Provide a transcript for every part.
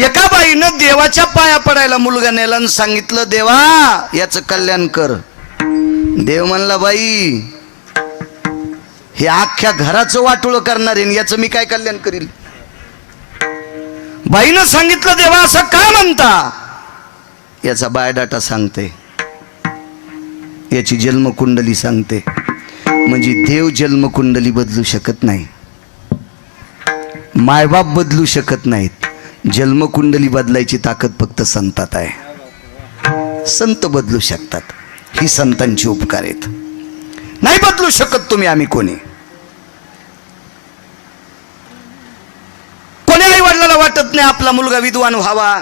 एका बाईनं देवाच्या पाया पडायला मुलगा नेला आणि सांगितलं, देवा याचं कल्याण कर. देव म्हणला, बाई हे अख्ख्या घराचं वाटोळ करणार आहे, याचं मी काय कल्याण करील. बाईनं सांगितलं, देवा असं का म्हणता. याचा बायोडाटा सांगते, याची जन्मकुंडली सांगते. म्हणजे देव जन्मकुंडली बदलू शकत नाही, मायबाप बदलू शकत नाहीत. जन्मकुंडली बदलायची ताकद फक्त संतात आहे. संत बदलू शकतात, ही संतांची उपकार आहेत. नाही बदलू शकत तुम्ही, आम्ही कोणी. कोणी आई वडिलाला वाटत नाही आपला मुलगा विद्वान व्हावा,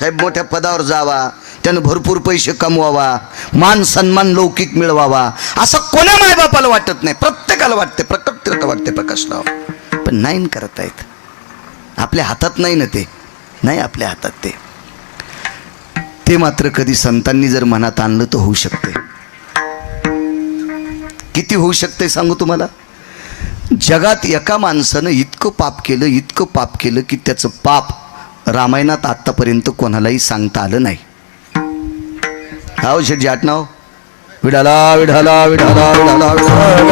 साहेब मोठ्या पदावर जावा, त्यानं भरपूर पैसे कमवावा, मान सन्मान लौकिक मिळवावा, असं कोण्या मायबापाला वाटत नाही. प्रत्येकाला वाटते, प्रकट वाटते प्रकाशराव, पण नाही करता येत. आपल्या हातात नाही ना, ते नाही आपल्या हातात. ते मात्र कधी संतांनी जर मनात आणलं तर होऊ शकते. किती होऊ शकते सांगू तुम्हाला. जगात एका माणसानं इतकं पाप केलं की त्याचं पाप रामायणात आतापर्यंत कोणालाही सांगता आलं नाही. हा शेटजी आटनाव, विडाला विडाला विडाला विडाला विडाला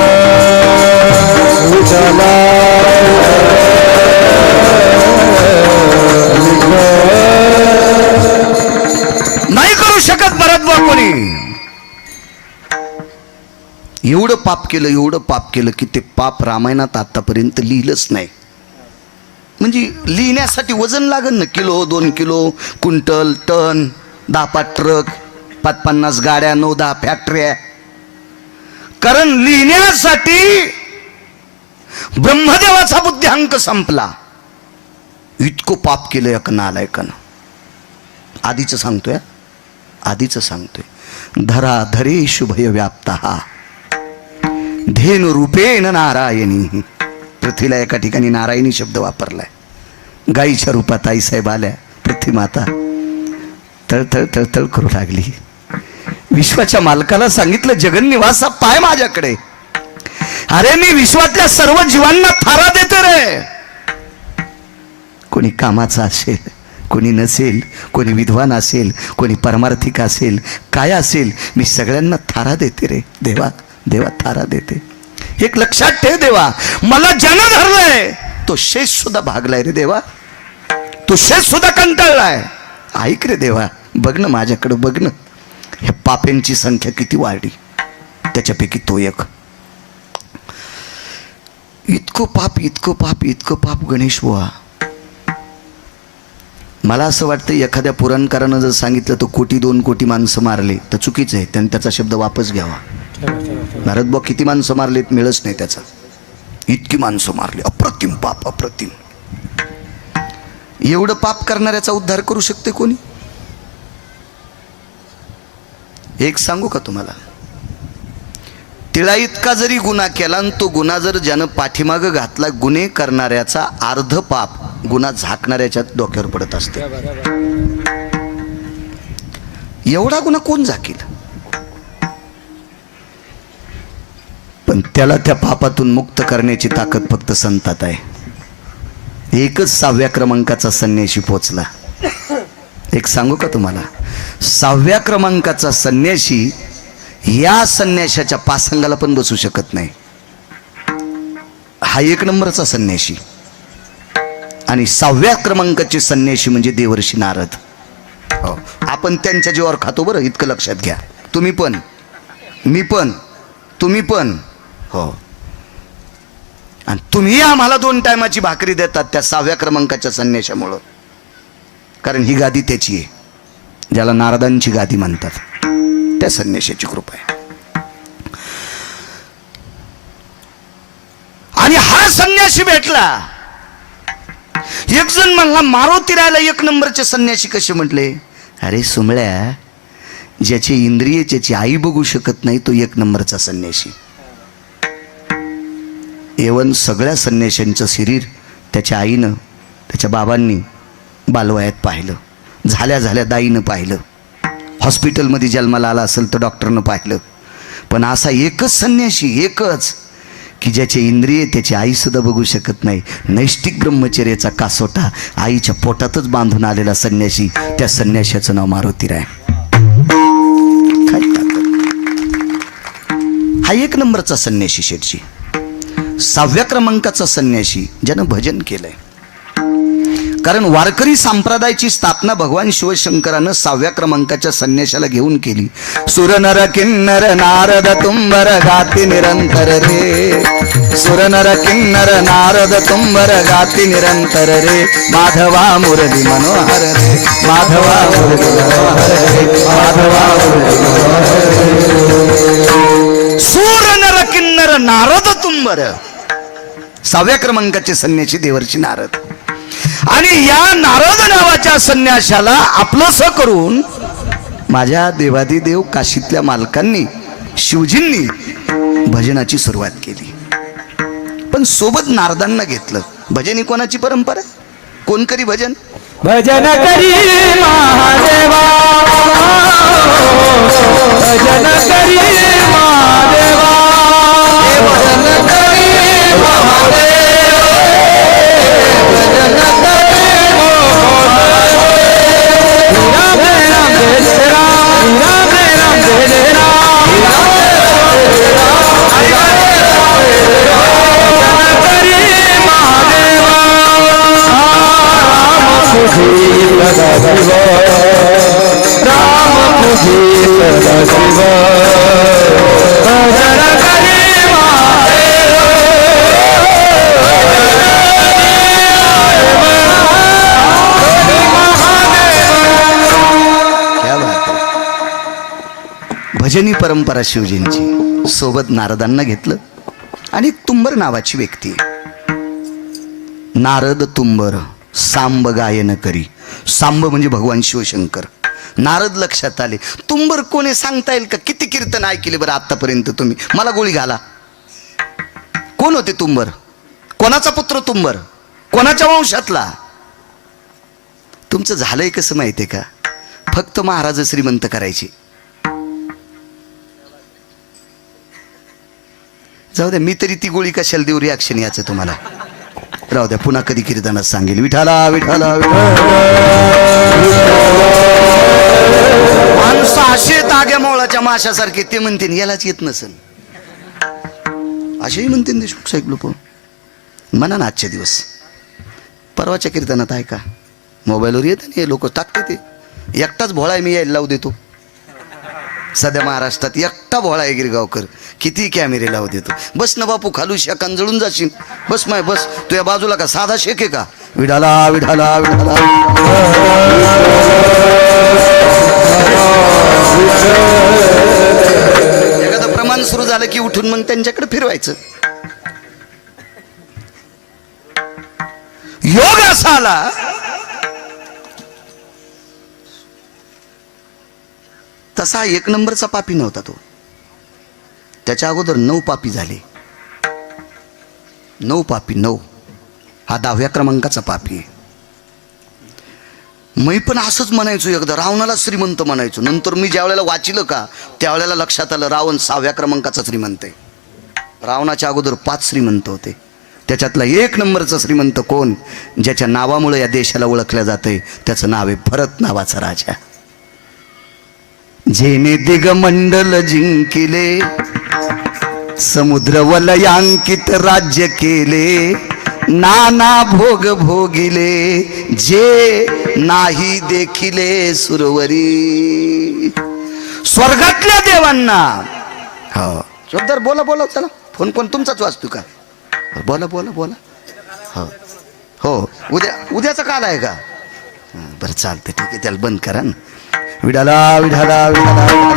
नाही करू शकत भरतभाऊ कोणी. एवढं पाप केलं की ते पाप रामायणात आतापर्यंत लिहिलंच नाही. म्हणजे लिहिण्यासाठी वजन लागन ना, kilo 2 kilo, quintal, ton, 10-5 truck, 50 गाड्या, 9-10 फॅक्टऱ्या. कारण लिहिण्यासाठी ब्रह्मदेवाचा बुद्ध्यांक संपला. इतकं पाप केलं एका नालायकानं. आधीच सांगतोय धरा धरेषु भय व्याप्ता धेनु रूपेण नारायणी. पृथ्वीला एका ठिकाणी नारायणी शब्द वापरलाय. गाईच्या रूपात आईसाहेब आल्या. पृथ्वी माता तळतळ तळतळ करू लागली. विश्वाच्या मालकाला सांगितलं, जगन्निवासा पाय माझ्याकडे. अरे मी विश्वातल्या सर्व जीवांना थारा देते रे. कोणी कामाचा असेल, कोणी नसेल, कोणी विद्वान असेल, कोणी परमार्थिक असेल, काय असेल, मी सगळ्यांना थारा देते रे. देवा थारा देते. एक लक्षात ठेव, देवा मला ज्यानं धरलंय तो शेष सुद्धा भागलाय रे. देवा तो शेष सुद्धा कंटाळलाय. ऐक रे देवा, बघ ना माझ्याकडे, बघ ना ह्या पाप्यांची संख्या किती वाढली, त्याच्यापैकी तो एक. इतकं पाप गणेश बुवा. मला असं वाटतं एखाद्या पुराणकारानं जर सांगितलं तर 1-2 कोटी माणसं मारले तर चुकीचं आहे. त्यांनी त्याचा शब्द वापस घ्यावा. भारतभाऊ किती माणसं मारलेत मिळच नाही त्याचा. इतकी माणसं मारली, अप्रतिम पाप, अप्रतिम. एवढं पाप करणाऱ्याचा उद्धार करू शकते कोणी. एक सांगू का तुम्हाला, तिळा इतका जरी गुन्हा केला आणि तो गुन्हा जर ज्यानं पाठीमागं घातला, गुन्हे करणाऱ्याचा अर्ध पाप गुन्हा झाकणाऱ्याच्या डोक्यावर पडत असते. एवढा गुन्हा कोण झाकील. पण त्याला त्या पापातून मुक्त करण्याची ताकद फक्त संतात आहे. एकच 6व्या क्रमांकाचा संन्याशी पोचला. एक सांगू का तुम्हाला, 6व्या क्रमांकाचा संन्याशी या संन्याशाच्या पासंगाला पण बसू शकत नाही. हा 1 नंबरचा संन्याशी. आणि 6व्या क्रमांकाचे संन्याशी म्हणजे देवर्षी नारद. हो, आपण त्यांच्या जीवावर खातो बरं, इतकं लक्षात घ्या. तुम्ही पण, मी पण, तुम्ही पण. हो, आणि तुम्ही आम्हाला 2 टायमाची भाकरी देतात त्या 6व्या क्रमांकाच्या संन्याशामुळं. कारण ही गादी त्याची आहे, ज्याला नारदांची गादी म्हणतात, त्या संन्याशाची कृपा आहे. आणि हा संन्यासी भेटला. एक जण म्हणला, मारुती रायला 1 नंबरचे संन्यासी कसे म्हटले. अरे सुमळ्या, ज्याची इंद्रिय ज्याची आई बघू शकत नाही तो 1 नंबरचा संन्यासी. एवन सगळ्या संन्याशांचं शरीर त्याच्या आईनं, त्याच्या बाबांनी बालवयात पाहिलं, झाल्या दाईनं पाहिलं, हॉस्पिटलमध्ये जन्माला आला असेल तर डॉक्टरनं पाहिलं. पण असा एकच संन्याशी, एकच की ज्याचे इंद्रिय त्याची आई सुद्धा बघू शकत नाही, नैष्टिक ब्रह्मचर्याचा कासोटा आईच्या पोटातच बांधून आलेला संन्यासी, त्या संन्याशाचं नाव मारुतीराय. काय ताकद! हा एक नंबरचा संन्यासी शेठजी. 6व्या क्रमांकाचा संन्यासी ज्यानं भजन केलंय. कारण वारकरी संप्रदायाची स्थापना भगवान शिवशंकरानं 6व्या क्रमांकाच्या संन्याशाला घेऊन केली. सुर नर किन्नर नारद तुंबर गाती निरंतर रे, सुर नर किन्नर नारद तुंबर गाती निरंतर रे, माधवा मुरली मनोहर रे, माधवा मुरली मनोहर रे, माधवा मुरली मनोहर रे. सुर नर किन्नर नारद तुंबर, 6व्या क्रमांकाचे संन्यासी देवर्षी नारद. आणि या नारद नावाच्या संन्याशाला आपलंसं करून माझ्या देवादिदेव काशीतल्या मालकांनी, शिवजींनी भजनाची सुरुवात केली. पण सोबत नारदांना घेतलं. भजन ही कोणाची परंपरा? कोण करी भजन? भजन करी महादेवा, भजन करी महादेवा, भजन करी महादेवा. भजनी परंपरा शिवजींची. सोबत नारदांना घेतलं. आणि तुंबर नावाची व्यक्ती, नारद तुंबर सांब गायन करी. सांब म्हणजे भगवान शिवशंकर. नारद लक्षात आले. तुंबर कोणी सांगता येईल का? किती कीर्तन ऐकले बरं आतापर्यंत तुम्ही? मला गोळी घाला. कोण होते तुंबर? कोणाचा पुत्र तुंबर? कोणाच्या वंशातला? तुमचं झालंय कसं माहितीये का? फक्त महाराज श्रीमंत करायचे. जाऊ द्या, मी तरी ती गोळी कशाला देऊ रिॲक्शन याचं तुम्हाला. राहू द्या, पुन्हा कधी कीर्तनात सांगेल. विठाला विठाला माणसं असे ताग्या मोळाच्या माशासारखे ते म्हणतील यालाच येत नसेल, असेही म्हणतील देशमुख साहेब लोक. म्हणा ना आजचे दिवस. परवाच्या कीर्तनात आहे का? मोबाईलवर येत नाही, लोक टाकते ते. एकटाच भोळा आहे, मी यायला लावू देतो. सध्या महाराष्ट्रात एकटा भोळा आहे गिरगावकर. किती कॅमेरे लावू देतो. बस ना बापू, खालू शेकान जळून जाशील. बस माय बस. तुझ्या बाजूला का साधा शेक आहे का? विठाला विठाला विठाला. एखादं प्रमाण सुरू झालं की उठून मग त्यांच्याकडे फिरवायचं. योग असा आला, तसा 1 नंबरचा पापी नव्हता तो. त्याच्या अगोदर 9 पापी झाले. 9 पापी, 9. हा 10व्या क्रमांकाचा पापी आहे. मी पण असंच म्हणायचो एकदा, रावणाला श्रीमंत म्हणायचो. नंतर मी ज्या वेळेला वाचिलं का त्यावेळेला लक्षात आलं रावण 6व्या क्रमांकाचा श्रीमंत आहे. रावणाच्या अगोदर 5 श्रीमंत होते. त्याच्यातला 1 नंबरचा श्रीमंत कोण? ज्याच्या नावामुळे या देशाला ओळखलं जातंय, त्याचं नाव आहे भरत नावाचा राजा. जेने दिगमंडल जिंकिले, समुद्र वलयांकित राज्य केले, नाना भोग भोगिले, जे नाही देखिले सुरवरी. स्वर्गातल्या देवांना. हो जोरदार बोला बोला. चला फोन कोण तुमचाच वाचतो का? बोला बोला बोला. हो हो, उद्याचा काल आहे का? बरं चालतं, ठीक आहे. त्याला बंद करा ना. विडाला विडाला विडाला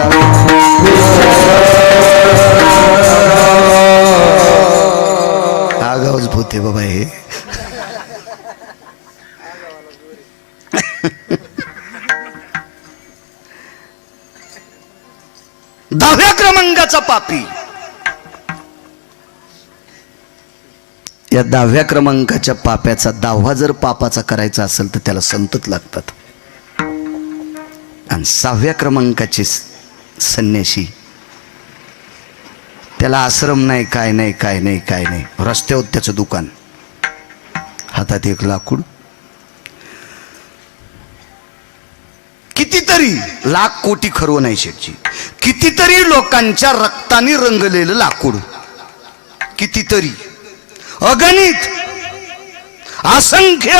आगाऊच भूते बाबा हे. दहाव्या क्रमांकाचा पापी. या 10व्या क्रमांकाच्या पाप्याचा 10वा जर पापाचा करायचा असेल तर त्याला संतत लागतात. आणि 6व्या क्रमांकाचे संन्यासी त्याला आश्रम नाही, काय नाही, काय नाही, काय नाही. रस्त्यावर त्याचं दुकान, हातात एक लाकूड. कितीतरी लाख कोटी खरव नाही शेठजी, कितीतरी लोकांच्या रक्ताने रंगलेलं लाकूड, कितीतरी, अगणित, असंख्य,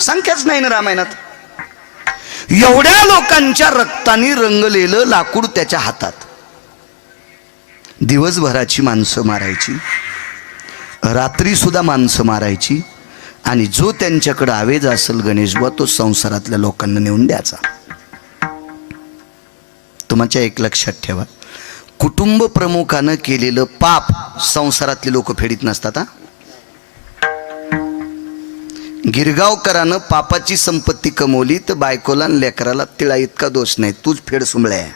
संख्याच नाही ना रामायणात. एवढ्या लोकांच्या रक्ताने रंगलेलं लाकूड त्याच्या हातात. दिवसभराची माणसं मारायची, रात्री सुद्धा माणसं मारायची, आणि जो त्यांच्याकडे आवेज असेल गणेशबुवा तो संसारातल्या लोकांना नेऊन द्यायचा. तुमच्या एक लक्षात ठेवा, कुटुंब प्रमुखानं केलेलं पाप संसारातले लोक फेडीत नसतात. गिरगावकरानं पापाची संपत्ती कमवली तर बायकोला आणि लेकराला तिळा इतका दोष नाही, तूच फेड सुंबळ्या.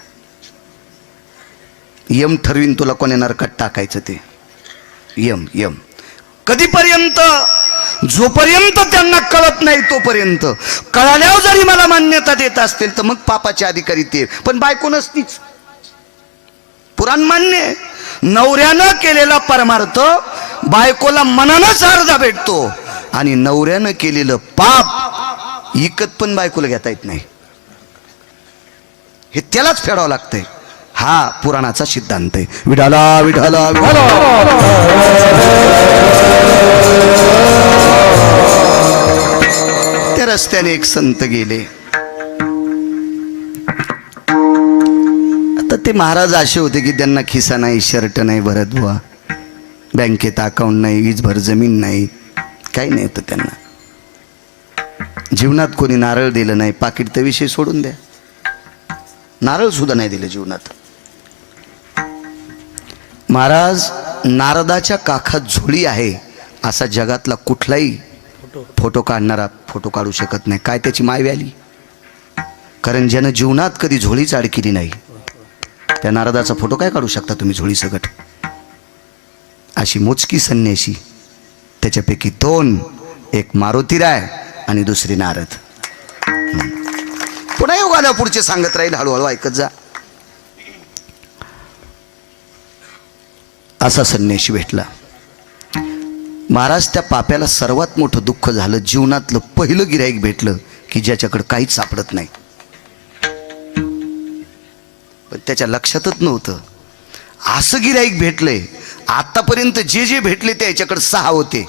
यम ठरवीन तुला कोण्या नरकात टाकायचं ते. यम यम कधीपर्यंत? जोपर्यंत त्यांना कळत नाही तोपर्यंत. कळाल्यावर जरी मला मान्यता देत असतील तर मग पापाचे अधिकारी ते, पण बायको नसतीच. पुराण मान्य, नवऱ्यानं केलेला परमार्थ बायकोला मनानच अर्धा भेटतो, आणि नवऱ्यानं केलेलं पाप इकत पण बायकोला घेता येत नाही. हे त्यालाच फेडावं लागतंय. हा पुराणाचा सिद्धांत आहे. विठाला विठाला विठाला. त्या रस्त्याने एक संत गेले. आता ते महाराज असे होते की त्यांना खिसा नाही, शर्ट नाही भरत बुवा, बँकेत अकाउंट नाही, वीजभर जमीन नाही, काही नाही होतं त्यांना. जीवनात कोणी नारळ दिलं नाही, पाकिट तर विषय सोडून द्या, नारळ सुद्धा नाही दिलं जीवनात. महाराज, नारदाच्या काखात झोळी आहे असा जगातला कुठलाही फोटो काढणारा फोटो काढू शकत नाही. काय त्याची माय व्याली? कारण ज्यानं जीवनात कधी झोळीच अडकिली नाही त्या नारदाचा फोटो काय काढू शकता तुम्ही झोळी सकट? अशी मोजकी संन्यासी, त्याच्यापैकी दोन, एक मारुतीराय आणि दुसरी नारद. पुन्हा योग आल्या पुढचे सांगत राहील, हळूहळू ऐकत जा. असा संन्यासी भेटला. महाराज, त्या पाप्याला सर्वात मोठं दुःख झालं. जीवनातलं पहिलं गिऱ्हाईक भेटलं की ज्याच्याकडे काहीच सापडत नाही. पण त्याच्या लक्षातच नव्हतं असं गिऱ्हाईक भेटलंय. आतापर्यंत जे जे भेटले ते याच्याकडे 6 होते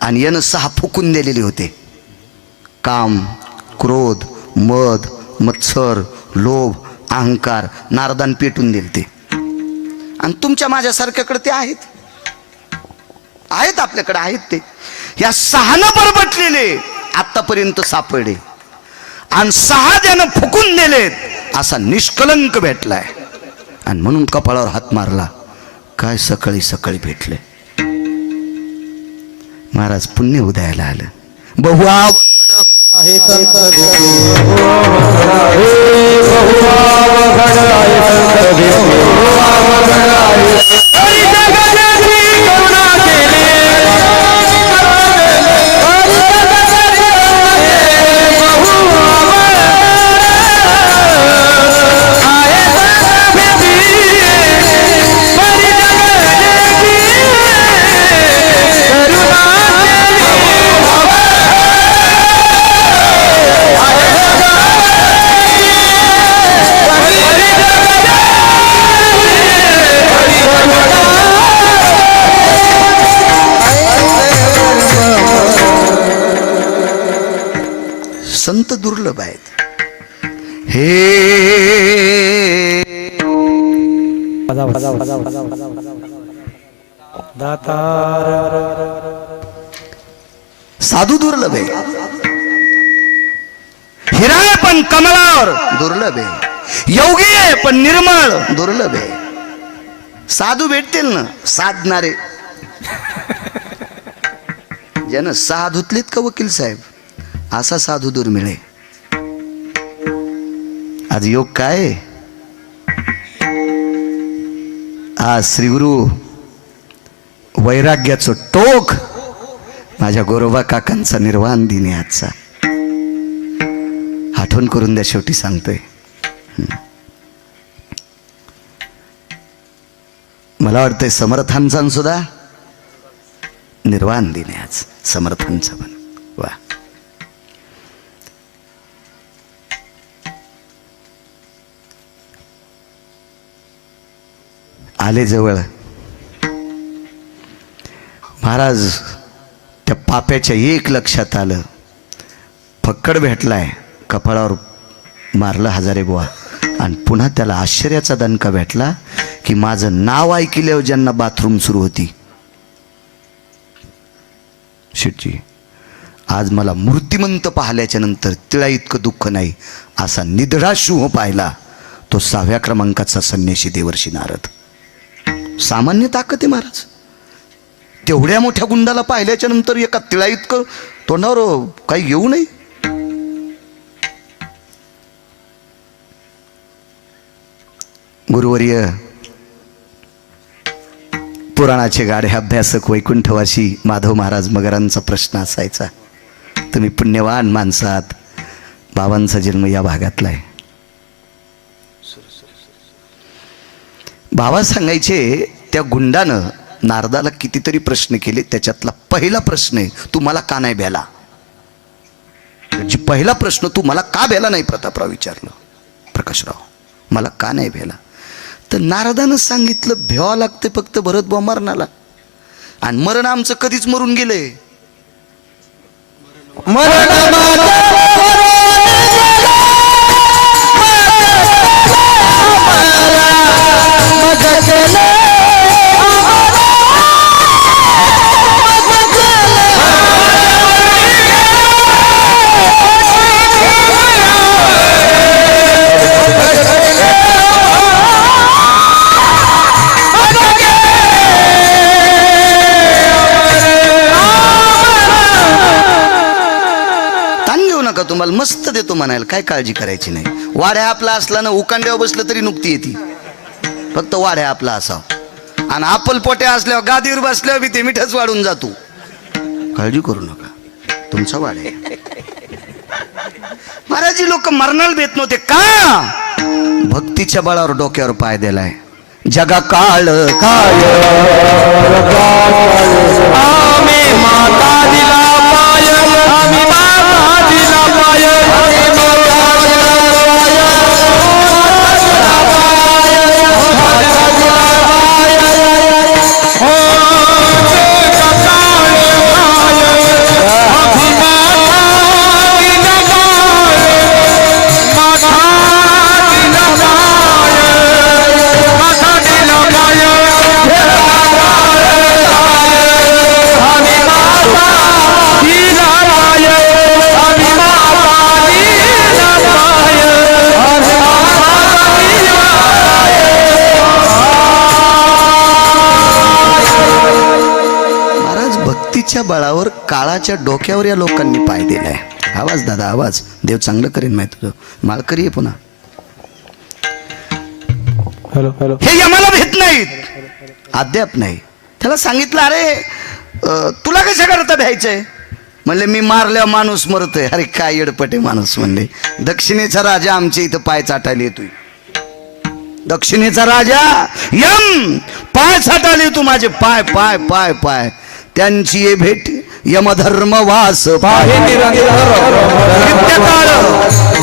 आणि यानं 6 फुकून दिलेले होते. काम, क्रोध, मद, मत्सर, लोभ, अहंकार नारदान पेटून दिले ते. आणि तुमच्या माझ्यासारख्याकडे ते आहेत, आहेत आपल्याकडे आहेत ते. या 6नं बरबटलेले आतापर्यंत सापडले, आणि 6 ज्यानं फुकून दिलेत असा निष्कलंक भेटलाय. आणि म्हणून कपाळावर हात मारला, काय सकाळी सकाळी भेटले. महाराज, पुण्य उदयाला आलं. बहुआ संत दुर्लभ आहेत. हे साधू दुर्लभ आहे. हिरा आहे पण कमलावर दुर्लभ आहे. योगी आहे पण निर्मळ दुर्लभ आहे. साधू भेटतील ना साधणारे, ज्यानं 6 धुतलीत का वकील साहेब, असा साधू दुर्मिळ आहे. आज योग काय? आज श्री गुरु वैराग्याचं टोक माझ्या गोरोबा काकांचा निर्वाण दिन आहे आजचा. आठवण करून द्या, शेवटी सांगतोय. मला वाटतंय समर्थांचा सुद्धा निर्वाण दिन आहे आज, समर्थांचा पण. वा, आले जवळ महाराज. त्या पाप्याच्या एक लक्षात आलं, फक्कड भेटलाय, कपाळावर मारलं हजारे बुवा, आणि पुन्हा त्याला आश्चर्याचा दणका भेटला की माझं नाव ऐकल्यावर ज्यांना बाथरूम सुरू होती, शेटजी आज मला मूर्तिमंत पाहिल्याच्या नंतर तिळा इतकं दुःख नाही असा निधडा शुभ पाहिला तो 6व्या क्रमांकाचा संन्यासी देवर्षी नारद. सामान्य ताकद आहे महाराज. तेवढ्या मोठ्या गुंडाला पाहिल्याच्या नंतर एका तिळा इतकं तोंडावर काही येऊ नये. गुरुवर्य पुराणाचे गाढे अभ्यासक वैकुंठवासी माधव महाराज मगरांचा प्रश्न असायचा, तुम्ही पुण्यवान माणसात, बाबांचा जन्म या भागातला आहे. बाबा सांगायचे त्या गुंडानं नारदाला कितीतरी प्रश्न केले, त्याच्यातला पहिला प्रश्न आहे, तू मला का नाही भ्याला. पहिला प्रश्न, तू मला का भ्याला नाही प्रतापराव विचारलं, प्रकाशराव मला का नाही भ्याला. तर नारदानं सांगितलं भ्यावं लागते फक्त भरतभाऊ मरणाला, आणि मरण आमचं कधीच मरून गेलंय. तुम्हाला मस्त देतो म्हणायला, काय काळजी करायची नाही. वाड्या आपला असला ना, उकांड्यावर बसलं तरी नुकती येते, फक्त वाड्या आपला असावं. आणि आपल पोट्या असल्यावर गादीवर बसल्यावर बी ते मिठच वाढून जातो. काळजी करू नका, तुमचा वाड्या. महाराज लोक मरणाला भेट नव्हते का, भक्तीच्या बळावर डोक्यावर पाय दिलाय. जगा काळ काळ माता दिला पाय, आम्ही माता दिला पाय, बळावर काळाच्या डोक्यावर या लोकांनी पाय दिलाय. आवाज दादा आवाज, देव चांगलं करेन माहिती तुझं. माळकरी आहे पुन्हा. हॅलो हॅलो, हे आम्हाला भेट नाहीत, अद्याप नाही. त्याला सांगितलं अरे तुला कशा करता भ्यायचंय. म्हणले मी मारल्या माणूस मरतोय. अरे काय येडपटे माणूस. म्हणले दक्षिणेचा राजा आमच्या इथं पाय चाटायला येतोय. दक्षिणेचा राजा यम पाय चाटायला येतो माझे, पाय पाय पाय पाय. त्यांची ये भेट यमधर्मवास पाहे नित्यकाळ,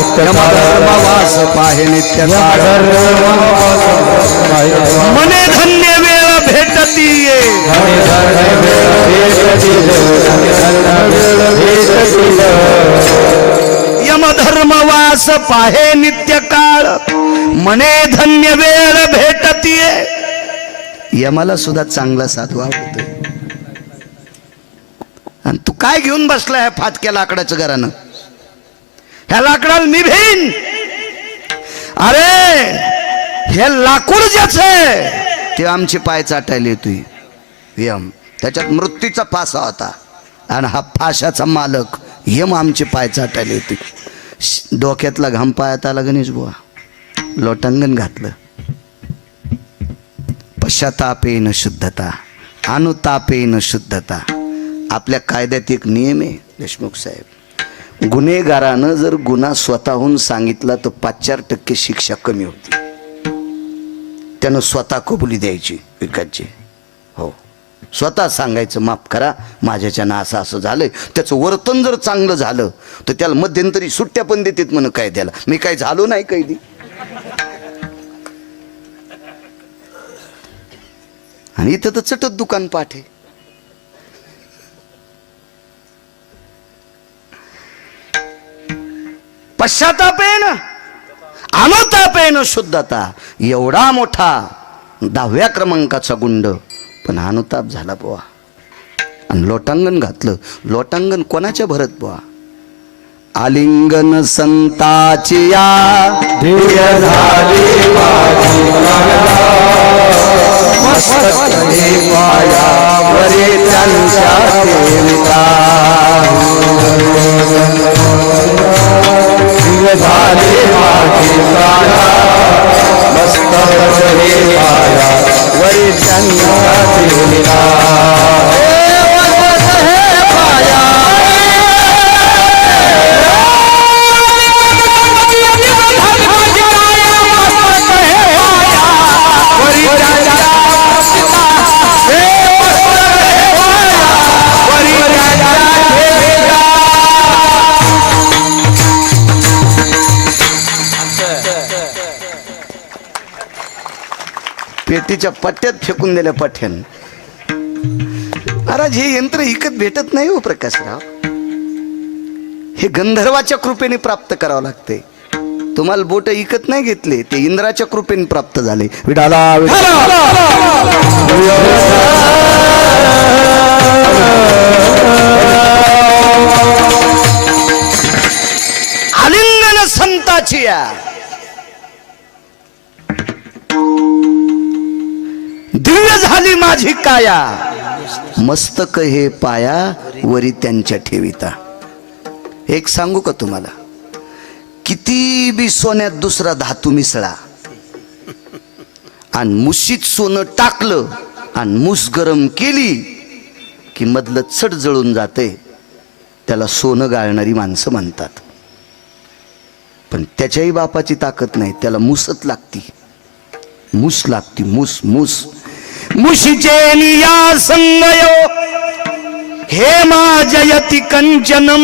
यमधर्मवास पाहे नित्यकाळ. मने धन्य वेळ भेटती ये, यमधर्मवास पाहे नित्यकाळ. मने धन्य वेळ भेटती ये. यमाला सुद्धा चांगला साधू आवडतोय. आणि तू काय घेऊन बसलाय फाटक्या लाकडाचं घरानं. ह्या लाकडाला मी भेन. अरे हे लाकूड ज्याच आहे ते आमचे पाय चाटायला येतोय. यम त्याच्यात मृत्यूचा फासा होता, आणि हा फाशाचा मालक यम आमचे पाय चाटायला येतोय. डोक्यातला घाम पायात आला गणेश बुवा, लोटांगण घातलं. पश्चातापेन शुद्धता, अनुतापेन शुद्धता. आपल्या कायद्यात एक नियम आहे देशमुख साहेब, गुन्हेगारानं जर गुन्हा स्वतःहून सांगितला तर 5-4% शिक्षा कमी होती. त्यानं स्वतः कबुली द्यायची विकासची. हो, स्वतः सांगायचं माफ करा माझ्याच्यानं असं असं झालंय. त्याचं वर्तन जर चांगलं झालं तर त्याला मध्यंतरी सुट्ट्या पण देतात म्हण काय त्याला. मी काय झालो नाही कैदी. आणि इथं तर चटत दुकान पाठ आहे. पश्चाताप आहे ना, अनुताप आहे ना, शुद्धता. एवढा मोठा 10व्या क्रमांकाचा गुंड पण अनुताप झाला बुवा. आणि लोटांगण घातलं. लोटांगण कोणाच्या भरत बुवा? आलिंगन संताची या ध्येय झाली माझी मस्तके पायावरी त्यांच्या ठेविता. ध्येय झाली माझी मस्तके पायावरी त्यांच्या ठेविता. पेटीच्या पट्ट्यात फेकून दिल्या पठ्यान. महाराज हे यंत्र इकत भेटत नाही हो प्रकाशराव. हे गंधर्वाच्या कृपेने प्राप्त करावं लागते. तुम्हाला बोट इकत नाही घेतले, ते इंद्राच्या कृपेने प्राप्त झाले. विडाला आलिंगन संताची या दिव्य झाली माझी काया. मस्तक हे पाया वरी त्यांच्या ठेविता. एक सांगू का तुम्हाला, किती बी सोन्यात दुसरा धातू मिसळा आणि मुशीत सोनं टाकलं आणि मूस गरम केली की मधलं चट जळून जाते. त्याला सोनं गाळणारी माणसं म्हणतात. पण त्याच्याही बापाची ताकद नाही, त्याला मूसच लागती. मूस लागती, मूस मूस. मुशीचे निया संगयो हे जयति कंचनम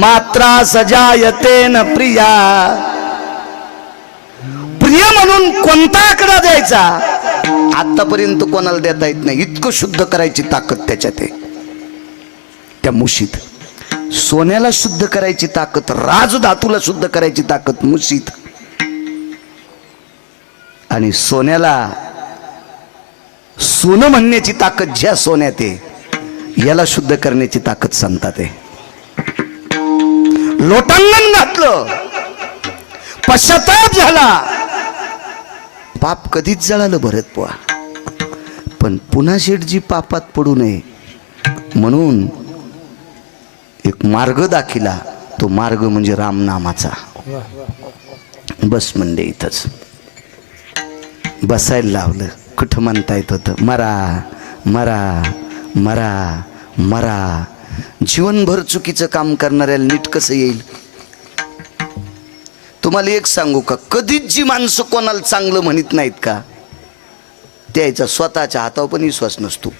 मात्रा सजायते न प्रिया. प्रिय म्हणून कोणता आकडा द्यायचा आतापर्यंत कोणाला देता येत नाही. इतकं शुद्ध करायची ताकद त्याच्यात आहे त्या मुशीत. सोन्याला शुद्ध करायची ताकद, राजधातूला शुद्ध करायची ताकद मुशीत. आणि सोन्याला सोनं म्हणण्याची ताकद ज्या सोन्यात आहे, याला शुद्ध करण्याची ताकद संतात आहे. लोटांगण घातलं, पश्चाताप झाला, पाप कधीच जळालं भरत बुवा. पण पुन्हा शेठजी पापात पडू नये म्हणून एक मार्ग दाखिला. तो मार्ग म्हणजे रामनामाचा. बस म्हणले इथंच बसायला लावलं. कुठं म्हणता येत होतं मरा मरा मरा मरा. जीवनभर चुकीचं काम करणाऱ्याला नीट कसं येईल? तुम्हाला एक सांगू का, कधीच जी माणसं कोणाला चांगलं म्हणत नाहीत का, त्याचा स्वतःच्या हातावर पण विश्वास नसतो.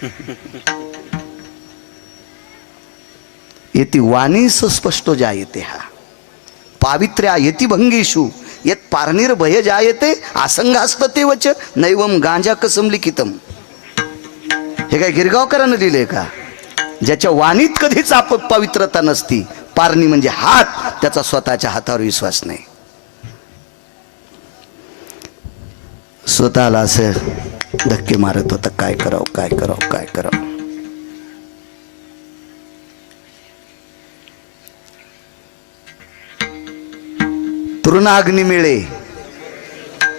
येती वाणी स्पष्ट जायते हा पावित्र्या येती भंगेशु येत पारणीर भय जायते आसंगास्त ते वच नैवम गांजा कसम लिखितम. हे काय गिरगावकरांना लिहिलंय का? ज्याच्या वाणीत कधीच पवित्रता नसती, पारणी म्हणजे हात, त्याचा स्वतःच्या हातावर विश्वास नाही. स्वतःला असं धक्के मारत होता, काय करावं काय करावं काय करावं. तृणाग्नी मिळे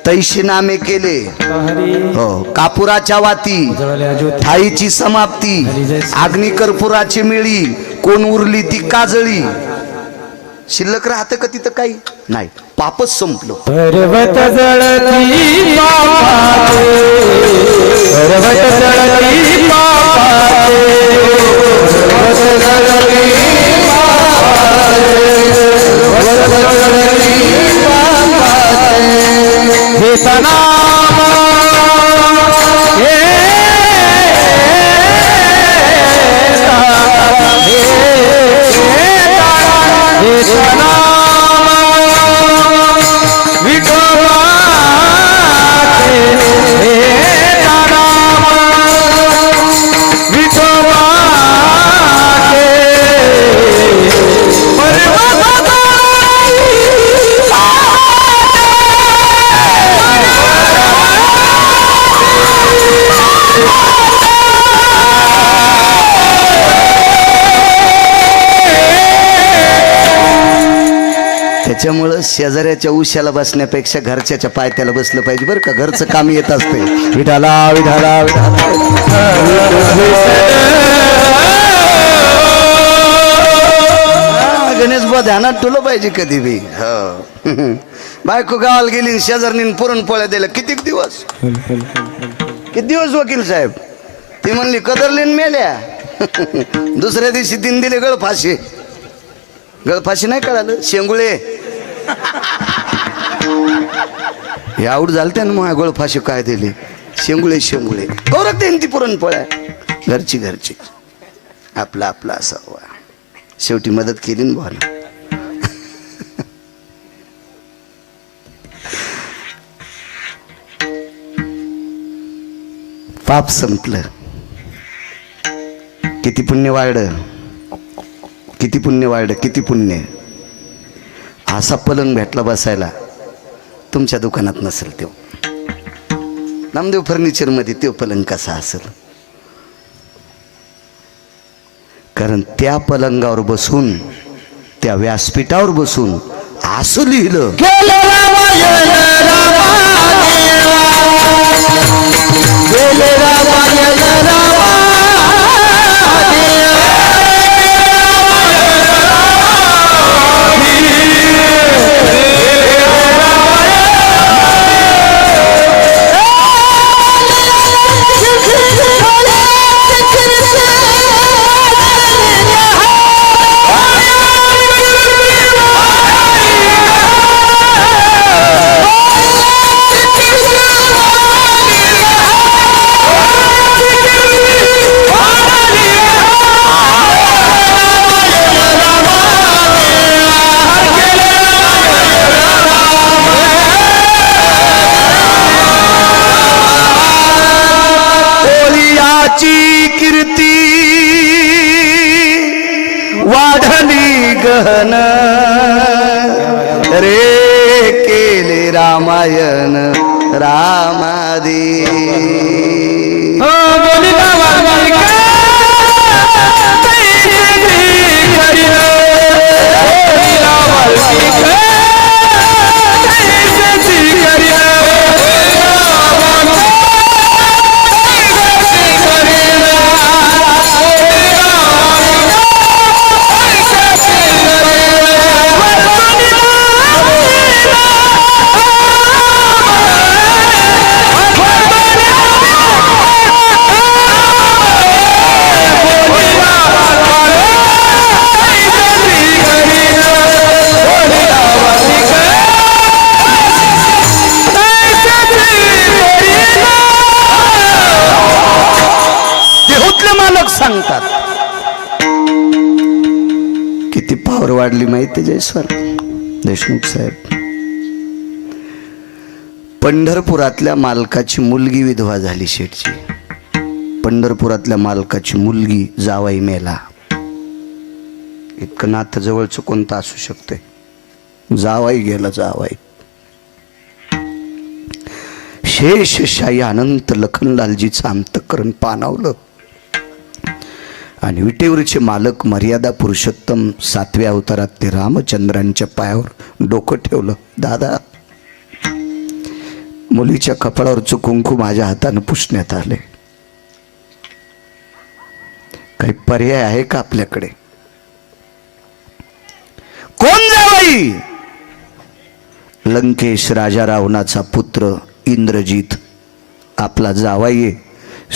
तैशी नामे केले, हो कापुराच्या वाती थाईची समाप्ती. अग्नी कर्पुराची मिळी कोण उरली ती काजळी. शिल्लक राहतं का तिथं काही नाही, पापच संपलं. पर्वत जळती पापाचे, पर्वत जळती पापाचे, पर्वत जळती पापाचे, पर्वत जळती पापाचे. हे तना त्याच्यामुळं शेजाऱ्याच्या उशाला बसण्यापेक्षा घरच्याच्या पायथ्याला बसलं पाहिजे बरं का. घरचं काम येत असते. विठाला विठाला गणेश बा ध्यानात ठेवलं पाहिजे कधी बी. हो बायको गावाला गेली शेजारनी पुरणपोळ्या दिल्या. किती दिवस वकील साहेब. ती म्हणली कदरलीन मेल्या. दुसऱ्या दिवशी तीन दिले गळफाशी. गळफाशी नाही कळालं शेंगुळे हे आऊट झालं त्यानं मग गळफाशी काय दिली. शेंगुळे शेंगुळे गौरव देईन ती पुरणपोळ्या घरची घरची. आपला आपला असावा. शेवटी मदत केली ना भावानं. पाप संपलं. किती पुण्य वाढलं. किती पुण्य वाढलं. किती पुण्य. असा पलंग भेटला बसायला तुमच्या दुकानात नसेल. तो नामदेव फर्निचर मध्ये तो पलंग कसा असेल. कारण त्या पलंगावर बसून त्या व्यासपीठावर बसून असं लिहिलं कीर्ती वाढली गहन रे केले रामायण रामादी. सांगतात किती पावर वाढली माहिती. जयस्वाल देशमुख साहेब. पंढरपुरातल्या मालकाची मुलगी विधवा झाली शेठची. पंढरपुरातल्या मालकाची मुलगी जावाई मेला. इतकं नातं जवळचं कोणतं असू शकते. जावाई गेला जावाई. शेषशाही अनंत लखनलालजीचं अंतःकरण पाणावलं आणि विटेवरचे मालक मर्यादा पुरुषोत्तम 7व्या अवतारात ते रामचंद्रांच्या पायावर डोकं ठेवलं. दादा मुलीच्या कपाळावरचं कुंकू माझ्या हाताने पुसण्यात आले. काही पर्याय आहे का आपल्याकडे. कोण जावई. लंकेश राजा रावणाचा पुत्र इंद्रजित आपला जावाई आहे.